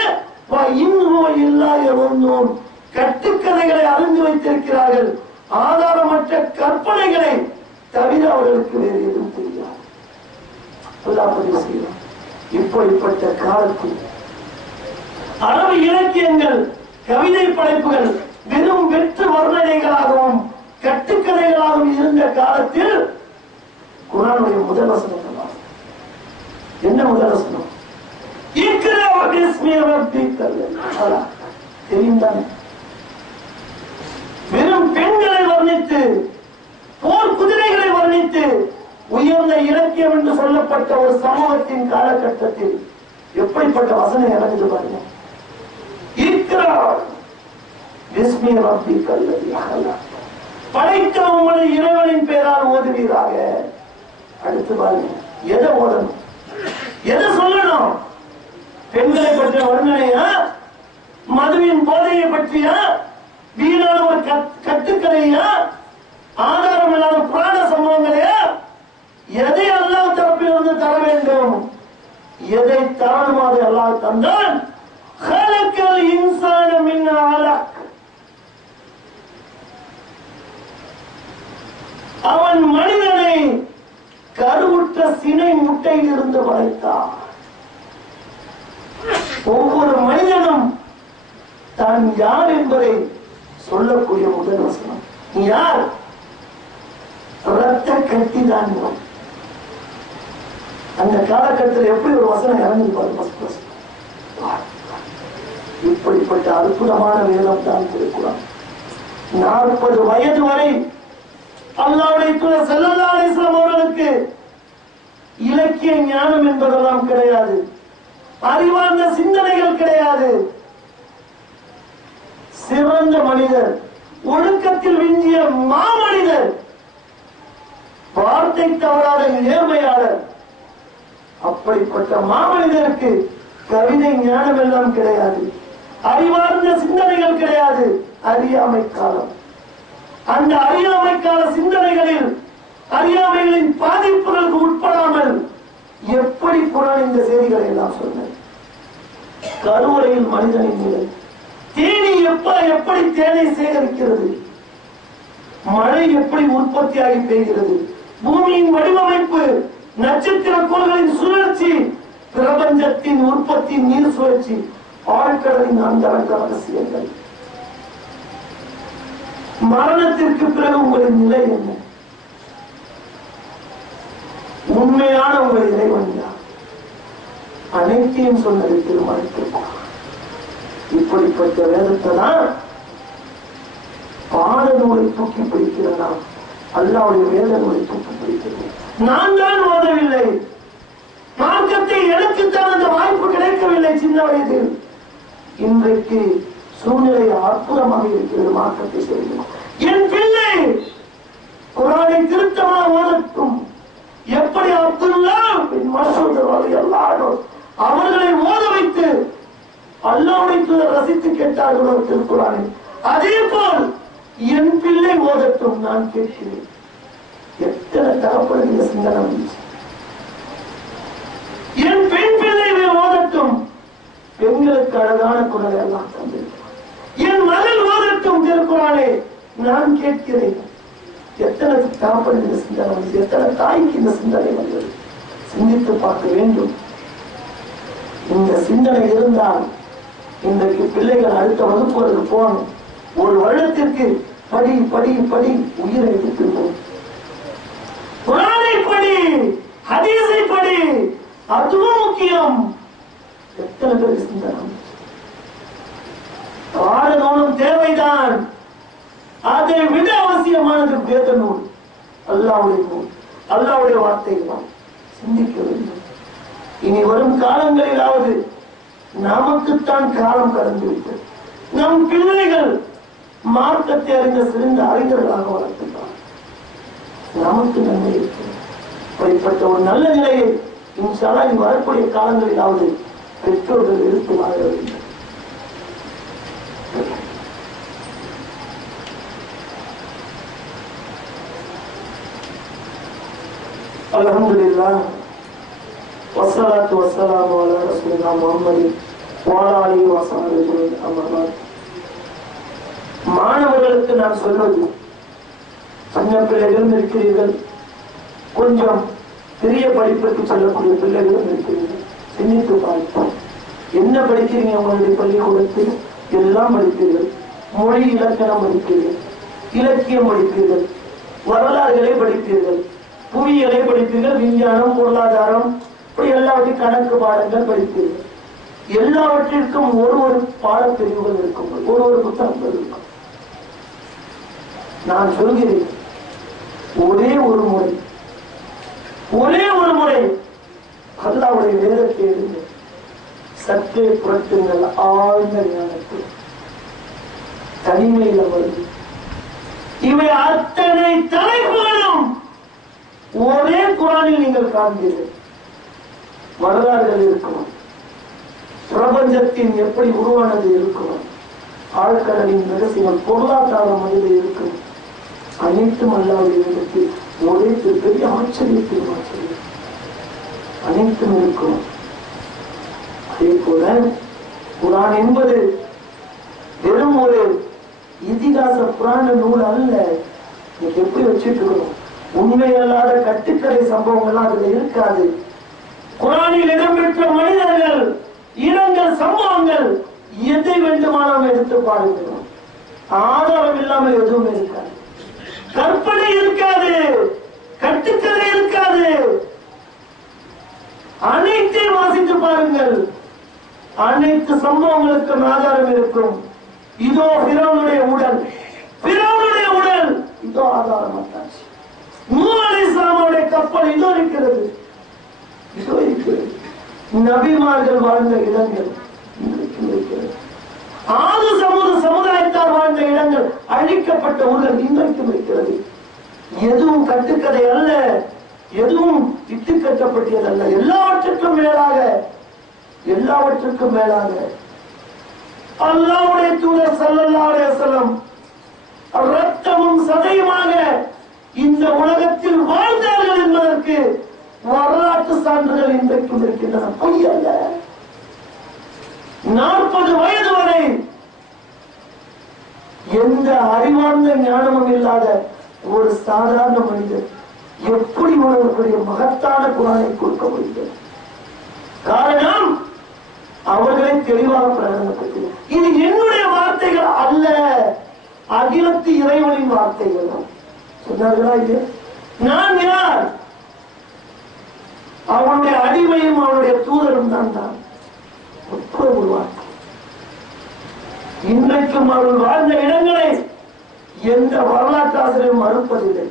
வ இன் ஹுவ இல்லா யظنون, கட்டுக்கதைகளை அறிந்து வைத்திருக்கிறார்கள். ஆதாரமற்ற கற்பனைகளை தவிர அவர்களுக்கு வேறு எதுவும் தெரியாது. அல்லாஹ் பதிவு செய்கிறார். இப்படிப்பட்ட காலத்தில் அரபு இலக்கியங்கள், கவிதை படைப்புகள் வெறும் வெற்று வர்ணனைகளாகவும் கட்டுக்கதைகளாகவும் இருந்த காலத்தில் குர்ஆனுடைய முதல் வசனம் என்ன? முதல் வசனம் தெரியும் தானே? வெறும் பெண்களை வர்ணித்து, போர் குதிரைகளை வர்ணித்து உயர்ந்த இலக்கியம் என்று சொல்லப்பட்ட ஒரு சமூகத்தின் காலகட்டத்தில் எப்படிப்பட்ட வசனம் இறங்குது பாருங்க. படைத்த உங்களை இறைவனின் பெயரால் ஓதுவீராக. அடுத்து பாருங்க, எதை ஓதணும், எதை சொல்லணும்? பெண்களை பற்றிய வர்ணனையா, மதுவின் போதையை பற்றியா, வீணான ஒரு கட்டுக்கதையா, ஆதாரம் இல்லாத புராண சம்பவங்களையா? எதை அல்லாஹ் தரப்பிலிருந்து தர வேண்டும்? எதை தரணும் அதை அல்லாஹ் தந்தான். خلقல் இன்சான மின் அலக். அவன் மனிதனை கருவுற்ற சினை முட்டையில் இருந்து படைத்தான். ஒவ்வொரு மனிதனும் தான் யார் என்பதை சொல்லக்கூடிய முதல் வசனம். நீ யார்? ரத்த கட்டிதான். அந்த காலகட்டத்தில் எப்படி ஒரு வசனம் இறங்குது? இப்படிப்பட்ட அற்புதமான வேதம் தான் திருக்குறான். 40 வயது வரை அல்லாஹ்வுடைய தூதர் ஸல்லல்லாஹு அலைஹி வஸல்லம் அவர்களுக்கு இலக்கிய ஞானம் என்பதெல்லாம் கிடையாது, அறிவார்ந்த சிந்தனைகள் கிடையாது. சிறந்த மனிதர், ஒழுக்கத்தில் விஞ்சிய மாமனிதர், வார்த்தை தவறாத நேர்மையாளர். அப்படிப்பட்ட மாமனிதருக்கு கவிதை ஞானம் எல்லாம் கிடையாது, அறிவார்ந்த சிந்தனைகள் கிடையாது. அறியாமை காலம். அந்த அறியாமை கால சிந்தனைகளில் அறியாமைகளின் பாதிப்புகளுக்கு உட்படாமல் எப்படி குர்ஆன் இந்த செய்திகளை எல்லாம் சொன்னது? கருவறையில் மனிதனின் நிலை, தேனி எப்படி தேனை சேகரிக்கிறது, மழை எப்படி உற்பத்தியாகி பெய்கிறது, பூமியின் வடிவமைப்பு, நட்சத்திர கோள்களின் சுழற்சி, பிரபஞ்சத்தின் உற்பத்தி, நீர் சுழற்சி, ஆழ்கடலின் அந்தரங்க ரகசியங்கள், மரணத்திற்கு பிறகு உங்களின் நிலை என்ன, உண்மையான உங்கள் இறைவன் யார், அனைத்தையும் சொன்னது திருமணத்திற்கும். இப்படிப்பட்ட வேதத்தை தான் பாட நூலை தூக்கி பிடிக்கிறதா, அல்லாஹ்வுடைய வேத நூலை தூக்கி பிடிக்கிறது. நான் தான் ஓதவில்லை, மார்க்கத்தை எனக்குத்தான் அந்த வாய்ப்பு கிடைக்கவில்லை சின்ன வயதில். இன்றைக்கு சூழ்நிலை அற்புதமாக இருக்கிறது. மார்க்கத்தை செய்யும் என் பிள்ளை குர்ஆனை திருத்தமாக ஓதட்டும். எப்படி அப்துல்லா பின் மசூத் ரலியல்லாஹு அவர்களை ஓத வைத்து அல்லாஹ்வுடைய தூதர் ரசித்து கேட்டார்களோ திருக்குர்ஆனை, அதே போல் என் பிள்ளை ஓதட்டும். நான் கேட்கிறேன், எத்தனை தகப்பன் இந்த சிந்தனை வந்துச்சு. என் பெண் பிள்ளைகளை ஓதட்டும். பெண்களுக்கு அழகான குரலை எல்லாம் தந்திருக்கிறார். என் மகள் ஓதட்டும் திருக்குர்ஆனை. நான் கேட்கிறேன், எத்தனை தகப்பன் இந்த சிந்தனை வந்தது, எத்தனை தாய்க்கு இந்த சிந்தனை வந்தது? சிந்தித்து பார்க்க வேண்டும். இந்த சிந்தனை இருந்தால் இன்றைக்கு பிள்ளைகள் அடுத்த வகுப்புகளுக்கு போகணும். ஒரு வருடத்திற்கு படி படி படி உயிரை எடுத்துப்போம். குர்ஆனை படி, ஹதீஸை படி, அதுவும் முக்கியம். எத்தனை பேர் சிந்தனை? பாட நூலும் தேவைதான், அதை விட அவசியமானது வேத நூல், அல்லாஹ்வுடைய நூல், அல்லாஹ்வுடைய வார்த்தைகள். சிந்திக்க வேண்டும். இனி வரும் காலங்களிலாவது நமக்குத்தான் காலம் கடந்து விட்டது. நம் பிள்ளைகள் மார்க்கத்தை அறிந்த சிறந்த அறிஞர்களாக வளர்த்துட்டார். நமக்கு நன்மை இருக்கிறது. அப்படிப்பட்ட ஒரு நல்ல நிலையை இன்ஷா அல்லாஹ் இனி வரக்கூடிய காலங்களிலாவது பெற்றோர்கள் எடுத்து வாழ வேண்டும். அல்ஹம்துலில்லாஹ் வஸ்ஸலாத்து வஸ்ஸலாமு அலா ரசூலினா முஹம்மதின் வ அலா ஆலிஹி வ ஸஹ்பிஹி அம்மா பஅத். மாணவர்களுக்கு நான் சொல்வது, சின்ன பிள்ளைகளும் இருக்கிறீர்கள், கொஞ்சம் பெரிய படிப்புக்கு செல்லக்கூடிய பிள்ளைகளும் இருக்கிறீர்கள். சிந்தித்து பார்ப்போம். என்ன படிக்கிறீங்க? உங்களுடைய பள்ளிக்கூடத்தில் எல்லாம் படிப்பீர்கள். மொழி இலக்கணம் படிப்பீர்கள், இலக்கியம் படிப்பீர்கள், வரலாறுகளை படிப்பீர்கள், புவியியலை படிப்பீர்கள், விஞ்ஞானம், பொருளாதாரம், இப்படி எல்லாவற்றையும் கணக்கு பாடங்கள் படிப்பீர்கள். எல்லாவற்றிற்கும் ஒரு பாடப்பிரிவுகள் இருக்கும், ஒரு புத்தகங்கள் இருக்கும். நான் சொல்கிறேன், ஒரே ஒரு முறை அல்லாஹ்வுடைய வேதத்தை எழுந்து சற்றே புரட்டுங்கள். ஆழ்ந்த ஞானத்தில் தனிமையில வருது. இவை அத்தனை தலைப்புகளும் ஒரே குரானில் நீங்கள் காண்பீர்கள். வரலாறுகள் இருக்கணும், பிரபஞ்சத்தின் எப்படி உருவானது இருக்கணும், ஆழ்கடலின் ரகசியம், பொருளாதாரம் அதில் இருக்கும். அனைத்தும் அல்லாஹ்வுடைய வேதத்தில் ஒரே பெரிய ஆச்சரியத்தில் அனைத்தும் இருக்கும். அதே போல குரான் என்பது வெறும் ஒரு இதிகாச புராண நூல் அல்ல. இன்னைக்கு எப்படி வச்சுட்டு இருக்கணும், உண்மை அல்லாத கட்டுக்கதை சம்பவங்கள்லாம் அதுல இருக்காது. குரானில் இடம்பெற்ற மனிதர்கள், இடங்கள், சம்பவங்கள் எதை வேண்டுமானாலும் எடுத்து பாருங்கள். ஆதாரம் இல்லாமல் எதுவுமே இருக்காது, கற்பனை இருக்காது, கட்டுக்கதை இருக்காது. அனைத்தையும் வாசித்து பாருங்கள், அனைத்து சம்பவங்களுக்கும் ஆதாரம் இருக்கும். இதோ ஃபிரௌனுடைய உடல், இதோ ஆதாரம். நூஹ் அலைஹிஸ்ஸலாமுடைய கப்பல் இதோ இருக்கிறது, இதோ இருக்கிறது. நபிமார்கள் வாழ்ந்த இடங்கள் இன்றைக்கும் இருக்கிறது. ஆது சமுதாயத்தார் வாழ்ந்த இடங்கள், அழிக்கப்பட்ட ஊர்கள் இன்றைக்கும் இருக்கிறது. எதுவும் கட்டுக்கதை அல்ல, எதுவும் இட்டு கட்டப்பட்டதல்ல. எல்லாவற்றுக்கும் மேலாக அல்லாஹ்வுடைய தூதர் ஸல்லல்லாஹு அலைஹி வஸல்லம் இரத்தமும் சதையுமாக இந்த உலகத்தில் வாழ்ந்தார்கள் என்பதற்கு வரலாற்று சான்றுகள் இன்றைக்கும் இருக்கின்றன. பொய்யல்ல. 40 வயது வரை எந்த அறிவார்ந்த ஞானமும் இல்லாத ஒரு சாதாரண மனிதர் எப்படி உணரக்கூடிய மகத்தான குரானை கொடுக்க முடியும்? காரணம், அவர்களை தெளிவாக பிரகடனப்படுத்தினார். இது என்னுடைய வார்த்தைகள் அல்ல, அகிலத்து இறைவனின் வார்த்தைகள். சொன்னார்களா இல்லையா? நான் யார்? அவனுடைய அடிமையும் அவனுடைய தூதரும் தான். ஒரு வார்த்தை. இன்றைக்கும் அவர்கள் வாழ்ந்த இடங்களை எந்த வரலாற்று ஆசிரியரும் மறுப்பதில்லை.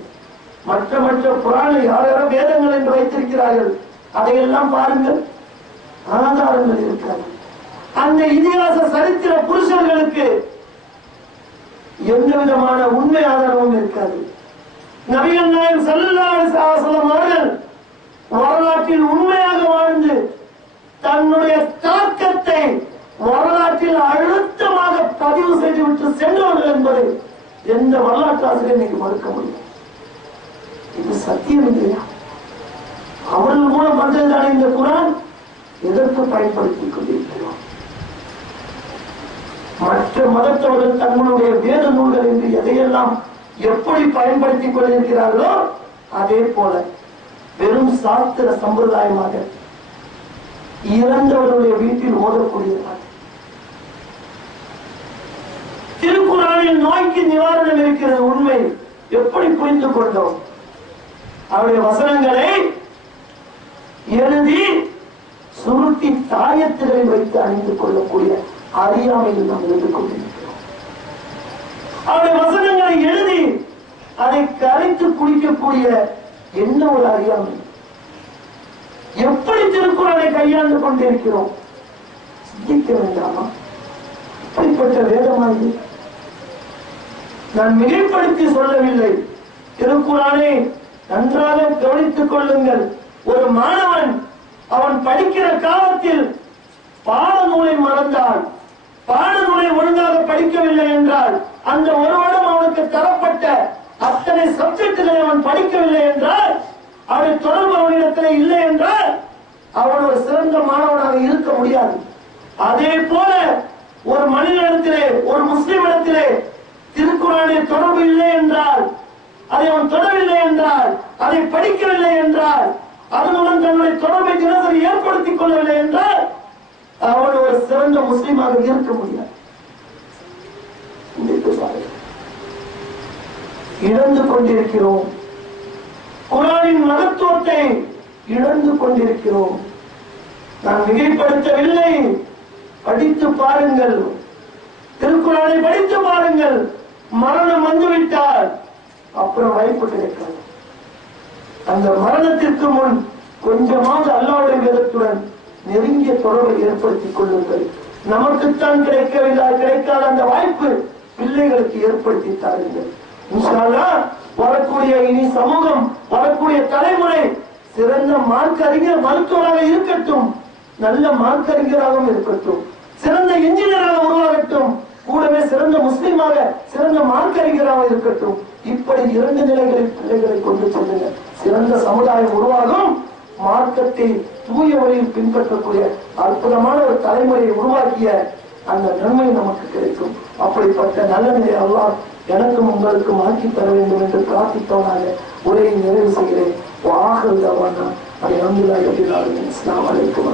மற்ற புராண யாரும் வேதங்கள் என்று வைத்திருக்கிறார்கள், அதையெல்லாம் பாருங்கள், ஆதாரங்கள் இருக்காது. அந்த இதிகாச சரித்திர புருஷர்களுக்கு எந்த விதமான உண்மை ஆதாரமும் இருக்காது. நபிகள் நாயகம் ஸல்லல்லாஹு அலைஹி வஸல்லம் அவர்கள் வரலாற்றில் உண்மையாக வாழ்ந்து தன்னுடைய தாக்கத்தை வரலாற்றில் அழுத்தமாக பதிவு செய்துவிட்டு சென்றவர்கள் என்பதை எந்த வரலாற்று ஆசிரியர் இன்னைக்கு மறுக்க முடியும்? இது சத்தியம் இல்லையா? அவர்கள் மூலம் வந்ததுதானே இந்த குரான். எதற்கு பயன்படுத்திக் கொண்டிருக்கிறோம்? மற்ற மதத்தவர்கள் தங்களுடைய வேத நூல்கள் என்று எதையெல்லாம் எப்படி பயன்படுத்திக் கொண்டிருக்கிறார்களோ அதே போல வெறும் சாஸ்திர சம்பிரதாயமாக இறந்தவர்களுடைய வீட்டில் ஓதக்கூடியதாக திருக்குறானில் நோய்க்கு நிவாரணம் இருக்கிறது. உண்மை எப்படி புரிந்து கொண்டோம்? அவருடைய வசனங்களை எழுதி சுருட்டி தாயத்துகளை வைத்து அணிந்து கொள்ளக்கூடிய அறியாமையில் நாம் இருந்து கொண்டிருக்கிறோம். அவருடைய வசனங்களை எழுதி அதை கரைத்து குடிக்கக்கூடிய என்ன ஒரு அறியாமை! எப்படி திருக்குறளை கையாண்டு கொண்டிருக்கிறோம்? சிந்திக்க வேண்டாமா? இப்படிப்பட்ட வேதமானது நான் மிகைப்படுத்தி சொல்லவில்லை. திருக்குறளை நன்றாக கவனித்துக் கொள்ளுங்கள். ஒரு மாணவன் அவன் படிக்கிற காலத்தில் பாடநூலை மறந்தால், பாடநூலை ஒழுங்காக படிக்கவில்லை என்றால், அந்த ஒரு வருடம் அவனுக்கு தரப்பட்ட அத்தனை சப்ஜெக்டுகளை அவன் படிக்கவில்லை என்றால், அவன் தொடர்பு அவனிடத்தில் இல்லை என்றால் அவன் ஒரு சிறந்த மாணவனாக இருக்க முடியாது. அதே போல ஒரு மனிதனிடத்திலே, ஒரு முஸ்லிம் இடத்திலே திருக்குறானை தொடர்பு இல்லை என்றால், அதை அவன் தொடரவில்லை என்றால், அதை படிக்கவில்லை என்றால், அதனுடன் தன்னுடைய தொடர்பை தினசரி ஏற்படுத்திக் கொள்ளவில்லை என்றால் அவன் ஒரு சிறந்த முஸ்லிமாக இருக்க முடியாது. இழந்து கொண்டிருக்கிறோம். குர்ஆனின் மகத்துவத்தை இழந்து கொண்டிருக்கிறோம். நான் மிகைப்படுத்தவில்லை. படித்து பாருங்கள், திருக்குர்ஆனை படித்து பாருங்கள். மரணம் வந்துவிட்டால் அப்புறம் வாய்ப்பு கிடைக்காது. அந்த மரணத்திற்கு முன் கொஞ்சமாவது அல்லாஹ்வுடைய வேதத்துடன் நெருங்கிய தொடர்பை ஏற்படுத்திக் கொள்ளுங்கள். நமக்குத்தான் கிடைக்காத அந்த வாய்ப்பு பிள்ளைகளுக்கு ஏற்படுத்தி தாருங்கள். இன்ஷா அல்லாஹ் வரக்கூடிய இனி சமூகம், வரக்கூடிய தலைமுறை சிறந்த மார்க்க அறிஞர் மருத்துவராக இருக்கட்டும், நல்ல மார்க்க அறிஞராகவும் இருக்கட்டும், சிறந்த இன்ஜினியராக உருவாகட்டும், கூடவே சிறந்த முஸ்லீமாக சிறந்த மார்க்க அறிஞராக இருக்கட்டும். இப்படி 2 நிலைகளில் பிள்ளைகளை கொண்டு செல்லுங்க. சிறந்த சமுதாயம் உருவாகும். மார்க்கத்தை தூய வழியில் பின்பற்றக்கூடிய அற்புதமான ஒரு தலைமுறையை உருவாக்கிய அந்த நன்மை நமக்கு கிடைக்கும். அப்படிப்பட்ட நல்ல நிலையை அல்லாஹ் எனக்கும் உங்களுக்கும் ஆக்கி தர வேண்டும் என்று பிரார்த்தித்தவனாக உரையை நிறைவு செய்கிறேன். வாஹல் தவானா அல்ஹம்துலில்லாஹி ரப்பில் ஆலமீன். அஸ்ஸலாமு அலைக்கும்.